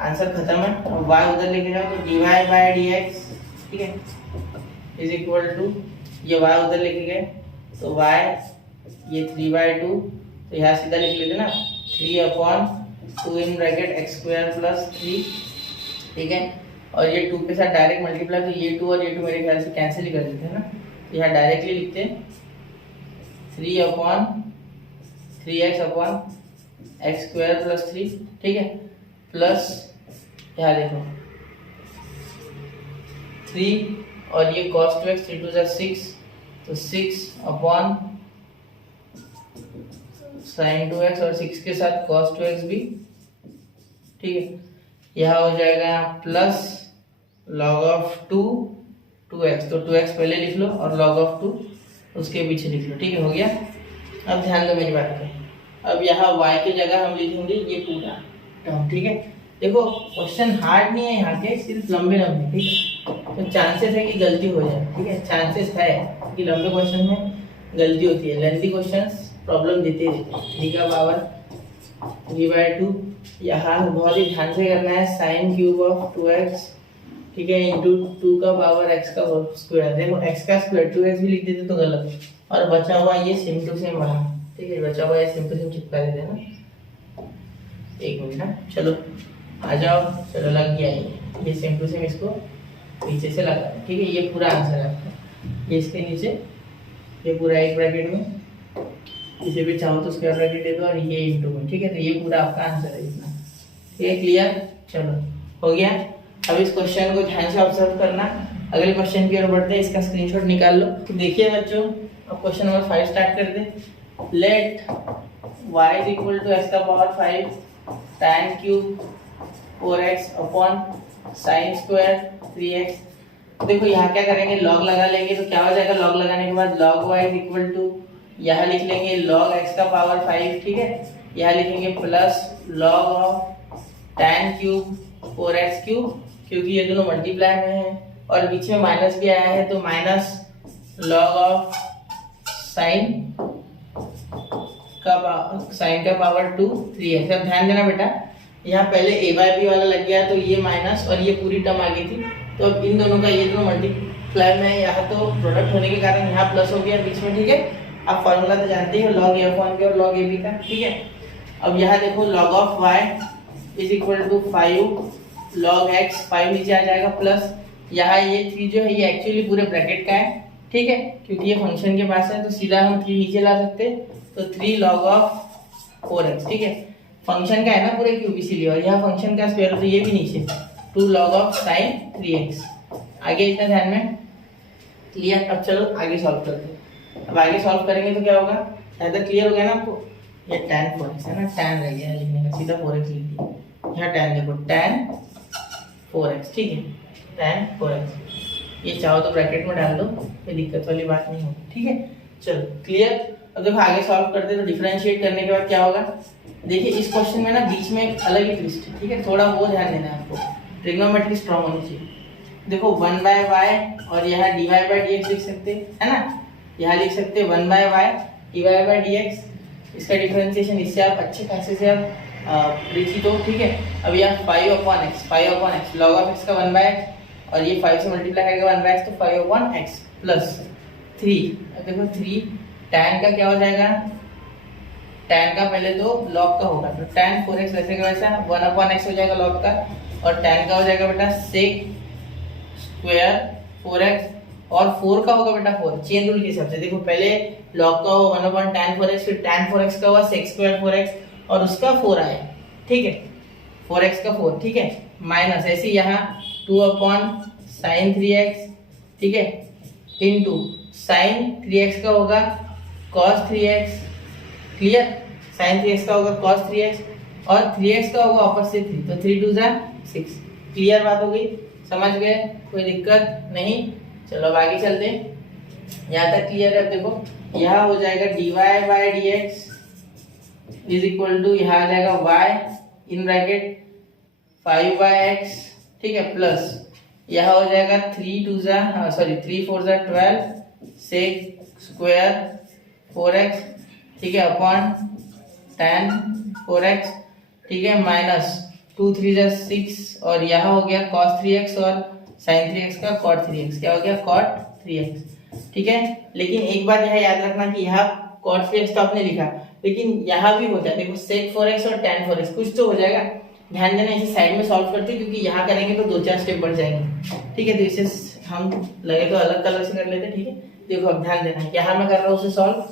आंसर खत्म है। अब y उधर लेके जाओ तो dy/dx, ठीक है, इज इक्वल टू, ये y उधर लेके गए तो y ये 3/2, तो यहाँ सीधा लिख लेते ना 3/2 in bracket x square plus 3, ठीक है। और ये 2 के साथ डायरेक्ट मल्टीप्लाई, तो ये 2 और ये 2 मेरे ख्याल से कैंसिल ही कर देते हैं ना, तो यहाँ डायरेक्टली लिखते हैं 3/3x स्क्वायर प्लस 3, ठीक है, प्लस यहाँ देखो 3 और ये cos 2x, 3 2 6, तो 6/sin 2x और 6 के साथ cos 2x भी, ठीक है। यह हो जाएगा प्लस log of 2x, तो 2x पहले लिख लो और log of 2 उसके पीछे लिख लो, ठीक है, हो गया। अब ध्यान दो मेरी बात पे, अब यहाँ y की जगह हम लिखेंगे ये पूरा टर्म, ठीक है। देखो क्वेश्चन हार्ड नहीं है यहाँ के, सिर्फ लंबे लंबे, ठीक है, तो चांसेस है कि गलती हो जाए, ठीक है, चांसेस है कि लंबे क्वेश्चन में गलती होती है। लेंथी क्वेश्चंस प्रॉब्लम देते रहते हैं। 3 का पावर 3/2, यहाँ बहुत ही ध्यान से करना है, sin क्यूब ऑफ 2x, ठीक है, इंटू 2 का पावर x का होल स्क्वायर। देखो x का स्क्वायर 2x भी लिख देते तो गलत, और बचा हुआ ये सेम टू सेम रहा, ठीक है, बचा हुआ ये सेम टू सेम चिपका देते हैं ना। एक मिनट ना, चलो आ जाओ, चलो लग गया ये सेम टू सेम, इसको पीछे से लगा, ठीक है। ये पूरा आंसर है आपका, ये इसके नीचे, ये पूरा एक ब्रैकेट में, इसे भी चाहो तो स्क्वायर ब्रैकेट दे दो और ये इंटू में, ठीक है। तो ये पूरा आपका आंसर है इतना, ठीक है, क्लियर? चलो हो गया। अब इस क्वेश्चन को ध्यान से ऑब्जर्व करना। अगले क्वेश्चन की ओर बढ़ते हैं, इसका स्क्रीनशॉट निकाल लो। तो देखिए बच्चों, अब क्वेश्चन नंबर 5 स्टार्ट कर दे। Let y is equal to x का power 5 tan cube 4x upon sin square 3x। देखो यहाँ क्या करेंगे, लॉग लगा लेंगे, तो क्या हो जाएगा, लॉग लगाने के बाद log y is equal to, यहाँ लिख लेंगे log x का पावर 5, ठीक है, यहाँ लिखेंगे plus log of tan cube 4x cube, क्योंकि ये दोनों मल्टीप्लाई में है और बीच में माइनस भी आया है, तो माइनस log ऑफ sin का पावर 2 3x। अब ध्यान देना बेटा, यहाँ पहले a/b वाला लग गया, तो ये माइनस और ये पूरी टर्म आ गई थी, तो अब इन दोनों का, ये दोनों मल्टीप्लाई में है, यहाँ तो प्रोडक्ट होने के कारण यहाँ प्लस हो गया बीच में, ठीक है। आप फॉर्मूला तो जानते हो log a/b और log ab का, ठीक है। अब यहाँ देखो log of y is equal to 5 log x, 5 नीचे आ जाएगा, प्लस यहाँ ये 3 जो है ये एक्चुअली पूरे ब्रैकेट का है, ठीक है, क्योंकि ये फंक्शन के पास है, तो सीधा हम 3 नीचे ला सकते, तो 3 log ऑफ 4x, ठीक है, फंक्शन का है ना पूरे क्यूब इसीलिए, और यहाँ फंक्शन का स्क्वायर, तो ये भी नीचे 2 log ऑफ sin 3x। आगे इतना ध्यान में, क्लियर? अब चलो आगे सॉल्व करते हैं। अब आगे सॉल्व करेंगे तो क्या होगा, ऐसा क्लियर हो गया ना आपको, ये tan 4x है ना, tan रह गया लिखने का, सीधा 4x लिख दिया, यहाँ tan देखो, tan 4x, ठीक है, tan 4x, ये चाहो तो ब्रैकेट में डाल दो, कोई दिक्कत वाली बात नहीं होगी, ठीक है। चलो क्लियर? अब देखो आगे सॉल्व करते हैं, तो डिफरेंशिएट करने के बाद क्या होगा, देखिए इस क्वेश्चन में ना बीच में एक अलग ही ट्विस्ट है, ठीक है, थोड़ा वो ध्यान देना है आपको, ट्रिग्नोमेट्री स्ट्रांग होनी चाहिए। देखो 1/y और यहाँ dy/dx लिख सकते हैं, है ना, यहाँ लिख सकते हैं 1/y dy/dx, इसका डिफरेंशिएशन इससे आप अच्छे खासे से आप परिचित हो, ठीक है। अब यहाँ 5/x log ऑफ x का 1/x और ये 5 से मल्टीप्लाई करेगा 1/x, तो 5/x प्लस 3। अब देखो 3 tan का क्या हो जाएगा, tan का पहले तो log का होगा, तो tan 4x वैसे का वैसा 1/x हो जाएगा log का, और tan का हो जाएगा बेटा sec स्क्वायर 4x, और 4 का होगा बेटा 4, चेन रूल के हिसाब से। देखो पहले log का हो 1/tan 4x, फिर tan 4x का हुआ sec स्क्वायर 4x, और उसका 4 आया, ठीक है, 4x का 4, ठीक है, माइनस ऐसे यहाँ 2 अपॉन साइन 3x, ठीक है, इंटू साइन 3x का होगा cos 3x, clear, sign 3x का होगा cos 3x और 3x का होगा वापस से 3, तो 3 2 6, क्लियर बात हो गई, समझ गए, कोई दिक्कत नहीं। चलो अब आगे चलते हैं, यहाँ तक क्लियर है। देखो यहाँ हो जाएगा dy by d x is equal to, यहाँ आ जाएगा y इन ब्रैकेट 5/x, ठीक है, प्लस यहाँ हो जाएगा 3 4 12 sec स्क्वायर 4x, ठीक है, अपॉन tan 4x, ठीक है, माइनस 2 3 6 और यहाँ हो गया cos 3x और sin 3x का cot 3x, क्या हो गया cot 3x, ठीक है। लेकिन एक बात यहाँ याद रखना कि यहाँ cot 3x तो आपने लिखा, लेकिन यहाँ भी हो जाए, देखो sec 4x और tan 4x कुछ तो हो जाएगा, ध्यान देना, इसे साइड में सॉल्व करते हैं क्योंकि यहाँ करेंगे तो 2-4 स्टेप बढ़ जाएंगे, ठीक है। तो इसे हम लगे तो अलग कलर से कर लेते हैं, ठीक है। देखो अब ध्यान देना, यहाँ मैं कर रहा हूँ उसे सॉल्व,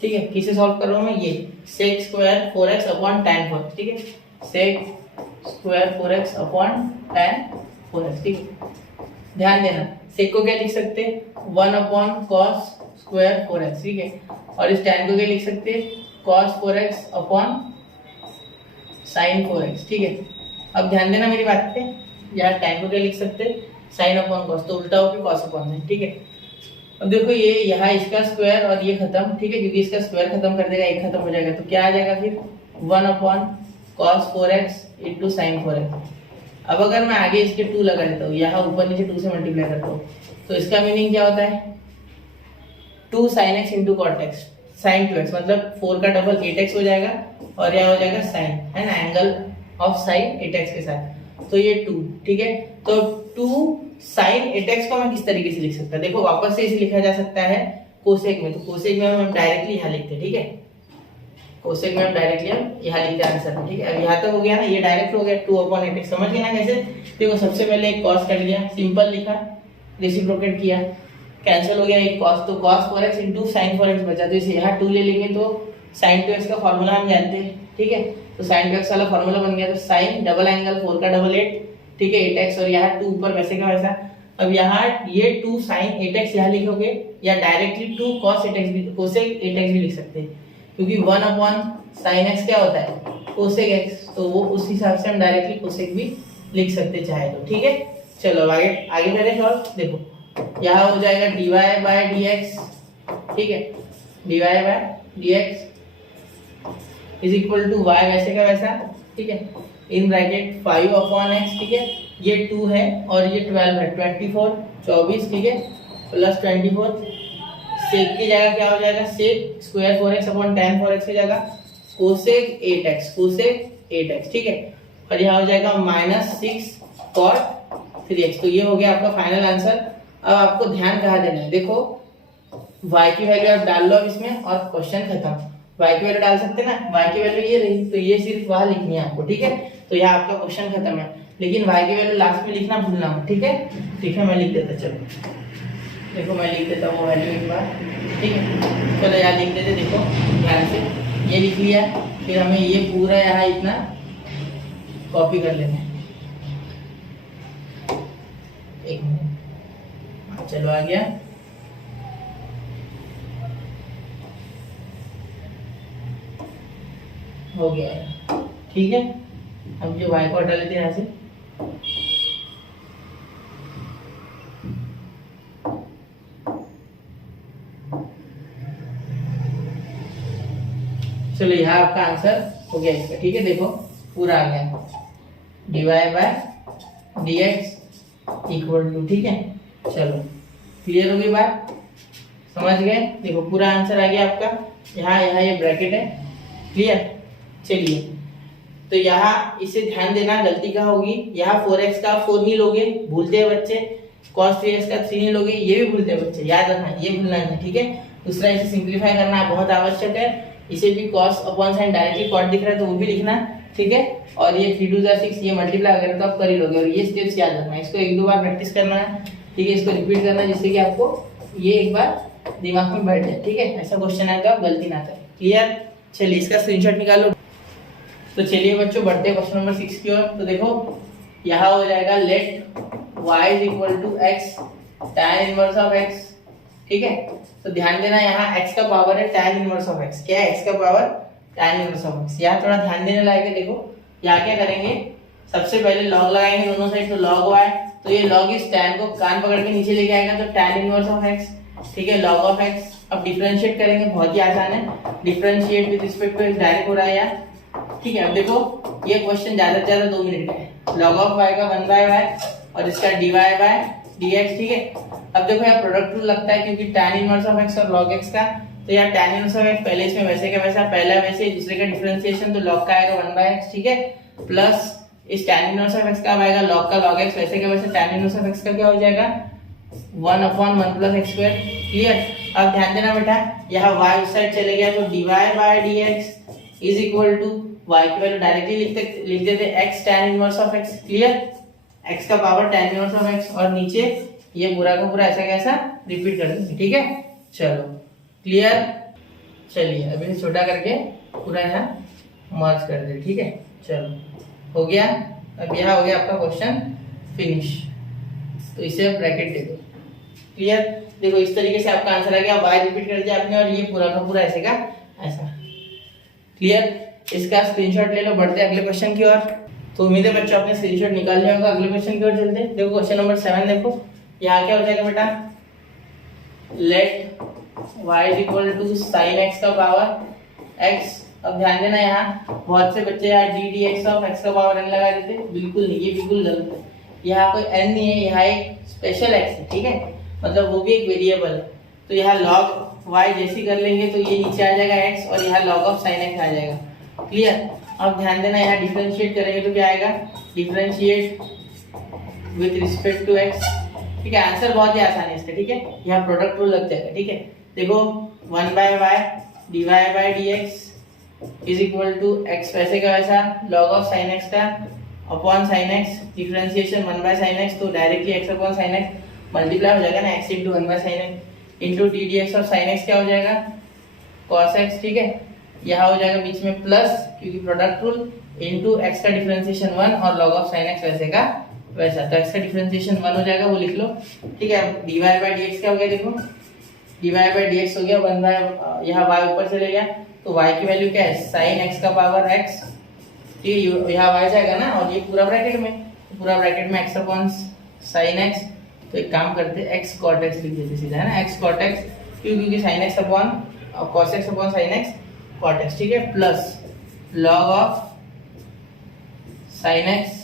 ठीक है, किसे सॉल्व कर रहा हूँ मैं, ये sec square 4x upon tan 4x, ठीक है, sec square 4x upon tan 4x, ठीक है। ध्यान देना, sec को क्या लिख सकते हैं, 1 अपॉन cos स्क्वायर 4x, ठीक है, और इस tan को क्या लिख सकते हैं, cos 4x upon sin 4x, ठीक है। अब ध्यान देना मेरी बात पे, यहाँ tan को क्या लिख सकते हैं, sin अपॉन cos, तो उल्टा होकर cos अपॉन sin, ठीक है। अब देखो ये यहाँ इसका स्क्वायर और ये खत्म, ठीक है, क्योंकि इसका स्क्वायर खत्म कर देगा, एक खत्म हो जाएगा, तो क्या आ जाएगा फिर 1 upon cos 4x into sin 4x। अब अगर मैं आगे इसके 2 लगा देता हूँ, यहाँ ऊपर नीचे 2 से मल्टीप्लाई करता हूँ, तो इसका मीनिंग क्या होता है, 2 sin x into cot x, sin 2x मतलब 4 का डबल 8x हो जाएगा और यह हो जाएगा sin, है ना, एंगल ऑफ sin 8x के साथ, तो ये 2, ठीक है। तो 2 sin 8x को मैं किस तरीके से लिख सकता है, देखो वापस से इसे लिखा जा सकता है कोसेक में, तो कोसेक में हम डायरेक्टली यहाँ लिखते हैं, ठीक है, कोसेक में हम डायरेक्टली हम यहाँ लिखते हैं आंसर, ठीक है। अब यहाँ तक हो गया ना, ये डायरेक्ट हो गया 2 अपॉन 8x, समझ गए ना कैसे। देखो सबसे पहले एक cos कट गया, सिंपल लिखा, रेसिप्रोकेट किया, कैंसिल हो गया एक cos, तो cos 4x into sin 4x बचा, तो इसे यहाँ 2 ले लेंगे तो sin 2x का फॉर्मूला हम जानते हैं, ठीक है, तो sin 2x वाला फॉर्मूला बन गया, तो sin डबल एंगल 4 का डबल 8, ठीक है, 8x और यहाँ 2 ऊपर वैसे का वैसा। अब यहाँ ये 2 sin 8x यहाँ लिखोगे या डायरेक्टली 2 cos 8x भी, cosec 8x भी लिख सकते हैं, क्योंकि 1 अपॉन sin x क्या होता है, cosec x, तो वो उस हिसाब से हम डायरेक्टली cosec भी लिख सकते चाहे तो, ठीक है। चलो आगे आगे करें सॉल्व, देखो यहाँ हो जाएगा dy बाई dx, ठीक है, dy by dx is equal to y वैसे का वैसा, ठीक है, इन ब्रैकेट 5 अपॉन x, ठीक है, ये 2 है और ये 12 है, 24, ठीक है, प्लस 24, सेक की जगह क्या हो जाएगा, sec square 4x upon tan 4x की जगह कोसेक 8x, ठीक है, और यहाँ हो जाएगा -6 cot 3x, तो ये हो गया आपका फाइनल आंसर। अब आपको ध्यान कहाँ देना है, देखो y की वैल्यू आप डाल लो अब इसमें और क्वेश्चन खत्म, y की वैल्यू डाल सकते ना, y की वैल्यू ये रही, तो ये सिर्फ वहां लिखनी है आपको, ठीक है, तो यहाँ आपका क्वेश्चन खत्म है, लेकिन y की वैल्यू लास्ट में लिखना भूलना मत, ठीक है, ठीक है, मैं लिख देता, चलो देखो मैं लिख देता हूँ वो वैल्यू एक बार, ठीक है, चलो यहाँ लिख देते, देखो ध्यान से, ये लिख लिया, फिर हमें ये पूरा यहाँ इतना कॉपी कर लेना है, एक मिनट, चलो आ गया, हो गया है, ठीक है। अब जो y को हटा लेते हैं यहाँ से, चलो यहाँ आपका आंसर हो गया इसका, ठीक है, देखो पूरा आ गया, dy by dx equal to, ठीक है, चलो क्लियर हो गई बात, समझ गए, देखो पूरा आंसर आ गया आपका, यहाँ ये ब्रैकेट है, क्लियर। चलिए तो यहाँ इसे ध्यान देना, गलती क्या होगी, यहाँ 4x का 4 नहीं लोगे, भूलते हैं बच्चे, cos 3x का 3 नहीं लोगे, ये भी भूलते हैं बच्चे, याद रखना, ये भूलना नहीं, ठीक है। दूसरा इसे सिंप्लीफाई करना बहुत आवश्यक है, इसे भी cos upon sin directly cot दिख रहा है तो वो भी लिखना, ठीक है, और ये 3 2 6 ये मल्टीप्लाई वगैरह तो आप कर ही लोगे, और ये स्टेप्स याद रखना, इसको 1-2 बार प्रैक्टिस करना है, ठीक है, इसको रिपीट करना जिससे कि आपको ये एक बार दिमाग में बैठ जाए, ठीक है, ऐसा क्वेश्चन आए तो आप गलती ना करें, क्लियर। चलिए इसका स्क्रीनशॉट निकालो, तो चलिए बच्चों बढ़ते हैं क्वेश्चन नंबर 6 की ओर। तो देखो यहाँ हो जाएगा let y is equal to x tan inverse of x, ठीक है। तो ध्यान देना यहाँ x का पावर है tan इनवर्स ऑफ x, क्या है x का power tan inverse of x। यहाँ थोड़ा ध्यान देने लायक है। देखो यहाँ क्या करेंगे, सबसे पहले लॉग लगाएंगे दोनों साइड, तो log y, तो ये log इस tan को कान पकड़ के नीचे लेके आएगा तो tan इनवर्स ऑफ x, ठीक है, log ऑफ x। अब डिफरेंशिएट करेंगे, बहुत ही आसान है, differentiate with respect to x direct हो रहा है यार, ठीक है। अब देखो ये क्वेश्चन ज्यादा से ज्यादा 2 मिनट का है, log ऑफ y का 1 बाय y और इसका dy बाय dx, ठीक है। अब देखो यहाँ प्रोडक्ट रूल लगता है क्योंकि tan इनवर्स ऑफ x और log x का, तो यार tan इनवर्स ऑफ x पहले इसमें वैसे का वैसा, पहला वैसे दूसरे का डिफरेंशिएशन, तो log का आएगा 1 बाय x, ठीक है, प्लस इस tan इनवर्स ऑफ x का आएगा log का log x, वैसे का वैसे tan इनवर्स ऑफ x का क्या हो जाएगा 1/1 प्लस x स्क्वायर, क्लियर। अब ध्यान देना बेटा, यहाँ y उस साइड चले गया तो dy by dx is equal to y की वैल्यू डायरेक्टली लिख देते x tan inverse of x, clear, x का power tan inverse of x, और नीचे ये पूरा का पूरा ऐसा कैसा रिपीट कर देंगे, ठीक है। चलो क्लियर, चलिए अभी से छोटा करके पूरा यहाँ मार्क कर दे, ठीक है। चलो हो गया, अब यहाँ हो गया आपका क्वेश्चन फिनिश, तो इसे ब्रैकेट दे दो, क्लियर। देखो इस तरीके से आपका आंसर आ गया, y रिपीट कर दिया आपने और ये पूरा का पूरा ऐसे का ऐसा, क्लियर। इसका स्क्रीनशॉट ले लो, बढ़ते अगले क्वेश्चन की ओर। तो उम्मीद है बच्चों आपने स्क्रीनशॉट निकाल लिया होगा। अगले क्वेश्चन की ओर चलते हैं। देखो क्वेश्चन नंबर 7, देखो यहाँ क्या हो जाएगा बेटा, let y is equal to sin x का पावर x। अब ध्यान देना यहाँ बहुत से बच्चे यहाँ d dx ऑफ x का पावर n लगा देते, बिल्कुल नहीं, ये बिल्कुल गलत है। यहाँ कोई n नहीं है, यहाँ एक स्पेशल x है, ठीक है, मतलब वो भी एक वेरिएबल है। तो यहाँ log y जैसी कर लेंगे तो ये नीचे आ जाएगा x और यहाँ log ऑफ sin x आ जाएगा, क्लियर। अब ध्यान देना यहाँ डिफरेंशिएट करेंगे तो क्या आएगा, differentiate with respect to x, ठीक है। आंसर बहुत ही आसान है इसका, ठीक है, यहाँ प्रोडक्ट रूल लग जाएगा, ठीक है। देखो 1 by y dy by dx is equal to x वैसे का वैसा log ऑफ sin x का upon sin x, differentiation 1 by sin x, तो directly x upon sin x multiply हो जाएगा ना, x into 1 by sin x into d dx of sin x क्या हो जाएगा cos x, ठीक है। यहाँ हो जाएगा बीच में प्लस क्योंकि प्रोडक्ट रूल इंटू x का डिफरेंशिएशन 1 और log ऑफ sin x वैसे का वैसा, तो x का डिफरेंशिएशन 1 हो जाएगा, वो लिख लो, ठीक है। dy बाय dx क्या हो गया, देखो dy बाय dx हो गया 1 बाय, यहाँ y ऊपर चले गया तो y की वैल्यू क्या है sin x का पावर x, ठीक है, यहाँ y जाएगा ना और ये पूरा ब्रैकेट में, तो पूरा ब्रैकेट में x अपॉन sin x, तो एक काम करते x cot x लिख देते सीधा, है ना, x cot x, क्योंकि sin x upon cos x upon sin x cot x, ठीक है, plus log of sin x,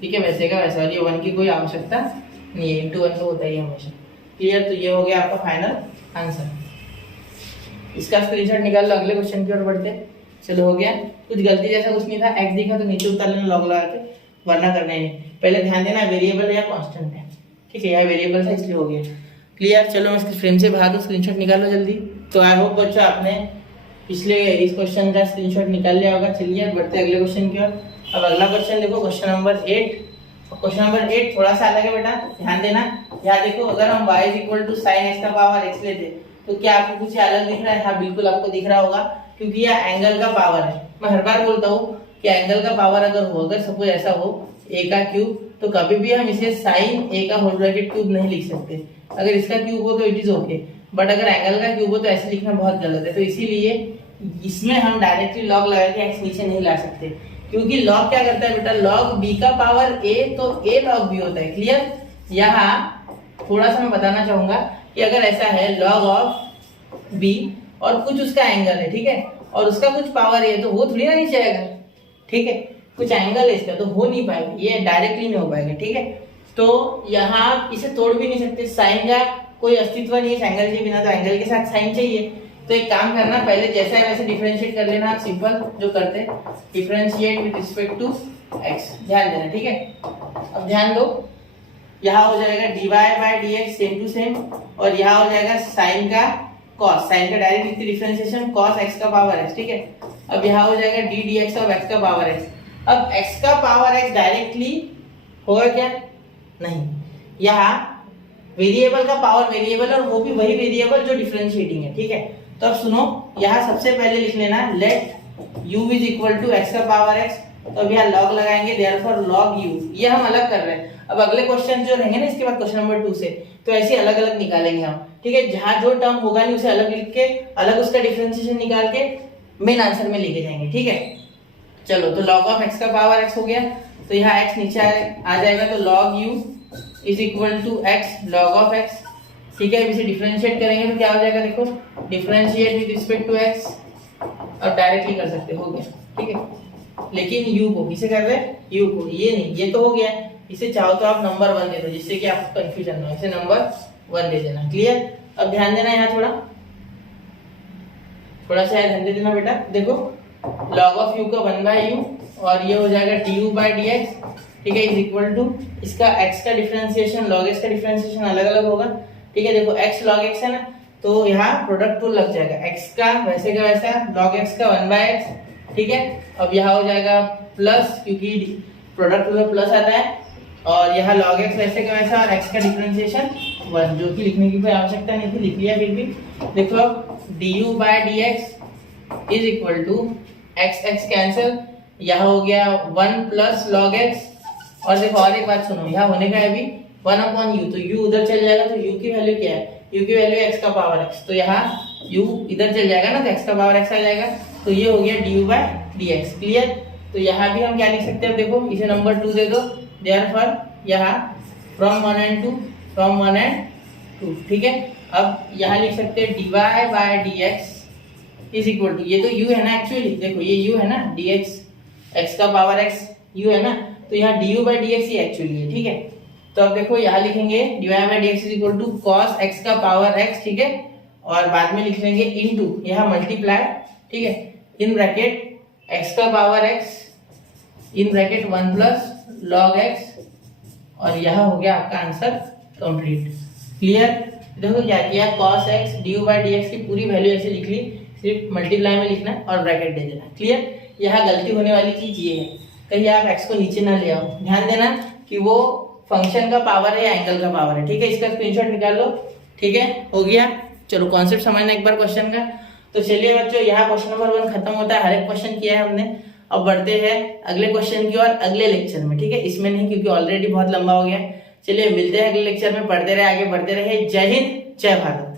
ठीक है, वैसे का वैसा, और ये 1 की कोई आवश्यकता नहीं है, इंटू 1 तो होता ही हमेशा, क्लियर। तो ये हो गया आपका फाइनल आंसर, इसका स्क्रीनशॉट निकाल लो। अगले क्वेश्चन की ओर बढ़ते, चलो हो गया, कुछ गलती जैसा कुछ नहीं था, x दिखा तो नीचे उतार लेना log लगा के, वरना करना ही नहीं। पहले ध्यान देना वेरिएबल या कांस्टेंट है, ठीक है, यह वेरिएबल था इसलिए हो गया, क्लियर। चलो मैं इसके फ्रेम से बाहर दो, स्क्रीनशॉट निकालो जल्दी। तो आई होप बच्चों आपने पिछले इस क्वेश्चन का स्क्रीनशॉट निकाल लिया होगा। चलिए बढ़ते अगले क्वेश्चन की ओर। अब अगला क्वेश्चन देखो, क्वेश्चन नंबर 8। क्वेश्चन नंबर 8 थोड़ा सा अलग है बेटा, ध्यान देना। यहाँ देखो अगर हम y equal to sine x का पावर x लेते तो क्या आपको कुछ अलग दिख रहा है? हाँ बिल्कुल आपको दिख रहा होगा, क्योंकि यह एंगल का पावर है। मैं हर बार बोलता हूँ कि एंगल का पावर अगर हो, अगर सपोज ऐसा हो a का क्यूब, तो कभी भी हम इसे साइन a का होल ब्रैकेट क्यूब नहीं लिख सकते। अगर इसका क्यूब हो तो इट इज ओके, बट अगर एंगल का क्यूब हो तो ऐसे लिखना बहुत गलत है। तो इसीलिए इसमें हम डायरेक्टली लॉग लगा के x नीचे नहीं ला सकते, क्योंकि लॉग क्या करता है बेटा, लॉग b का पावर a तो a लॉग b होता है, क्लियर। यहाँ थोड़ा सा मैं बताना चाहूंगा कि अगर ऐसा है लॉग ऑफ b और कुछ उसका एंगल है, ठीक है, और उसका कुछ पावर है, तो वो थोड़ी ना नीचे आएगा, ठीक है, कुछ एंगल है इसका, तो हो नहीं पाएगा, ये डायरेक्टली नहीं हो पाएगा, ठीक है। तो यहाँ इसे तोड़ भी नहीं सकते, साइन का कोई अस्तित्व नहीं है एंगल के बिना, तो एंगल के साथ साइन चाहिए। तो एक काम करना, पहले जैसा है वैसे डिफरेंशिएट कर लेना, आप सिंपल जो करते हैं differentiate with respect to x, ध्यान देना, ठीक है। अब ध्यान दो, यहाँ हो जाएगा dy by dx same to same, और यहाँ हो जाएगा साइन का cos, साइन का डायरेक्ट लिखते डिफरेंशिएशन cos x का पावर x, ठीक है। अब यहाँ हो जाएगा d dx ऑफ x का पावर x। अब x का पावर x डायरेक्टली होगा क्या? नहीं, यहाँ वेरिएबल का पावर वेरिएबल, और वो भी वही वेरिएबल जो डिफरेंशिएटिंग है, ठीक है। तो अब सुनो, यहाँ सबसे पहले लिख लेना let u is equal to x का पावर x, तो अब यहाँ लॉग लगाएंगे, देयरफॉर लॉग u, ये हम अलग कर रहे हैं। अब अगले क्वेश्चन जो रहेंगे ना इसके बाद क्वेश्चन नंबर 2 से, तो ऐसे अलग अलग निकालेंगे हम, ठीक है। जहां जो टर्म होगा नहीं उसे अलग लिख के अलग उसका डिफरेंशिएशन निकाल के मेन आंसर में लेके जाएंगे, ठीक है। चलो, तो log ऑफ x का पावर x हो गया, तो यहाँ x नीचे आ जाएगा, तो log u is equal to x log of x, ठीक है। इसे डिफरेंशिएट करेंगे तो क्या हो जाएगा, देखो differentiate with respect to x, अब डायरेक्टली कर सकते हो गया, ठीक है। लेकिन u को किसे कर रहे हैं, u को, ये नहीं, ये तो हो गया, इसे चाहो तो आप नंबर 1 दे दो जिससे कि आपको कंफ्यूजन ना हो, इसे नंबर 1 दे देना, क्लियर। अब ध्यान देना यहाँ थोड़ा सा ध्यान दे देना बेटा, देखो log ऑफ u का 1/u और ये हो जाएगा du/dx, ठीक है, इज इक्वल टू इसका x का डिफरेंशिएशन log x का डिफरेंशिएशन अलग अलग होगा, ठीक है। देखो x log x है ना, तो यहाँ प्रोडक्ट रूल लग जाएगा, x का वैसे का वैसा log x का 1/x, ठीक है। अब यहाँ हो जाएगा प्लस, क्योंकि प्रोडक्ट रूल में प्लस आता है, और यहाँ log x वैसे का वैसा और x का डिफरेंशिएशन 1, जो कि लिखने की कोई आवश्यकता नहीं थी, लिख लिया फिर भी। देखो अब du/dx is equal to x cancel, यहाँ हो गया 1 प्लस log x, और देखो और एक बात सुनो, यहाँ होने का है अभी 1/u, तो u उधर चल जाएगा, तो u की वैल्यू क्या है, u की वैल्यू x का पावर x, तो यहाँ u इधर चल जाएगा ना, तो x का पावर x आ जाएगा, तो ये हो गया du/dx, क्लियर। तो यहाँ भी हम क्या लिख सकते हैं, देखो इसे नंबर 2 दे दो, देयरफॉर यहाँ फ्रॉम 1 and 2, ठीक है। अब यहाँ लिख सकते हैं dy/dx इज इक्वल टू, ये तो u है ना एक्चुअली, देखो ये u है ना, dx x का पावर x u है ना, तो यहाँ du/dx ही एक्चुअली है, ठीक है। तो अब देखो यहाँ लिखेंगे dy/dx is equal to cos x का पावर x, ठीक है, और बाद में लिख लेंगे इनटू यहाँ मल्टीप्लाई, ठीक है, इन ब्रैकेट x का power x in bracket 1 plus log x, और यहाँ हो गया आपका आंसर कंप्लीट, क्लियर। देखो क्या किया, cos x du/dx की पूरी वैल्यू ऐसे लिख ली, सिर्फ मल्टीप्लाई में लिखना और ब्रैकेट दे देना, क्लियर। यहाँ गलती होने वाली चीज ये है, कहीं आप x को नीचे ना ले आओ, ध्यान देना कि वो फंक्शन का पावर है या एंगल का पावर है, ठीक है। इसका स्क्रीनशॉट निकाल लो, ठीक है, हो गया। चलो कॉन्सेप्ट समझना एक बार क्वेश्चन का। तो चलिए बच्चों, यहाँ क्वेश्चन नंबर 1 खत्म होता है, हर एक क्वेश्चन किया है हमने। अब बढ़ते हैं अगले क्वेश्चन की ओर अगले लेक्चर में, ठीक है, इसमें नहीं क्योंकि ऑलरेडी बहुत लंबा हो गया। चलिए मिलते हैं अगले लेक्चर में, पढ़ते रहे, आगे बढ़ते रहे। जय हिंद, जय भारत।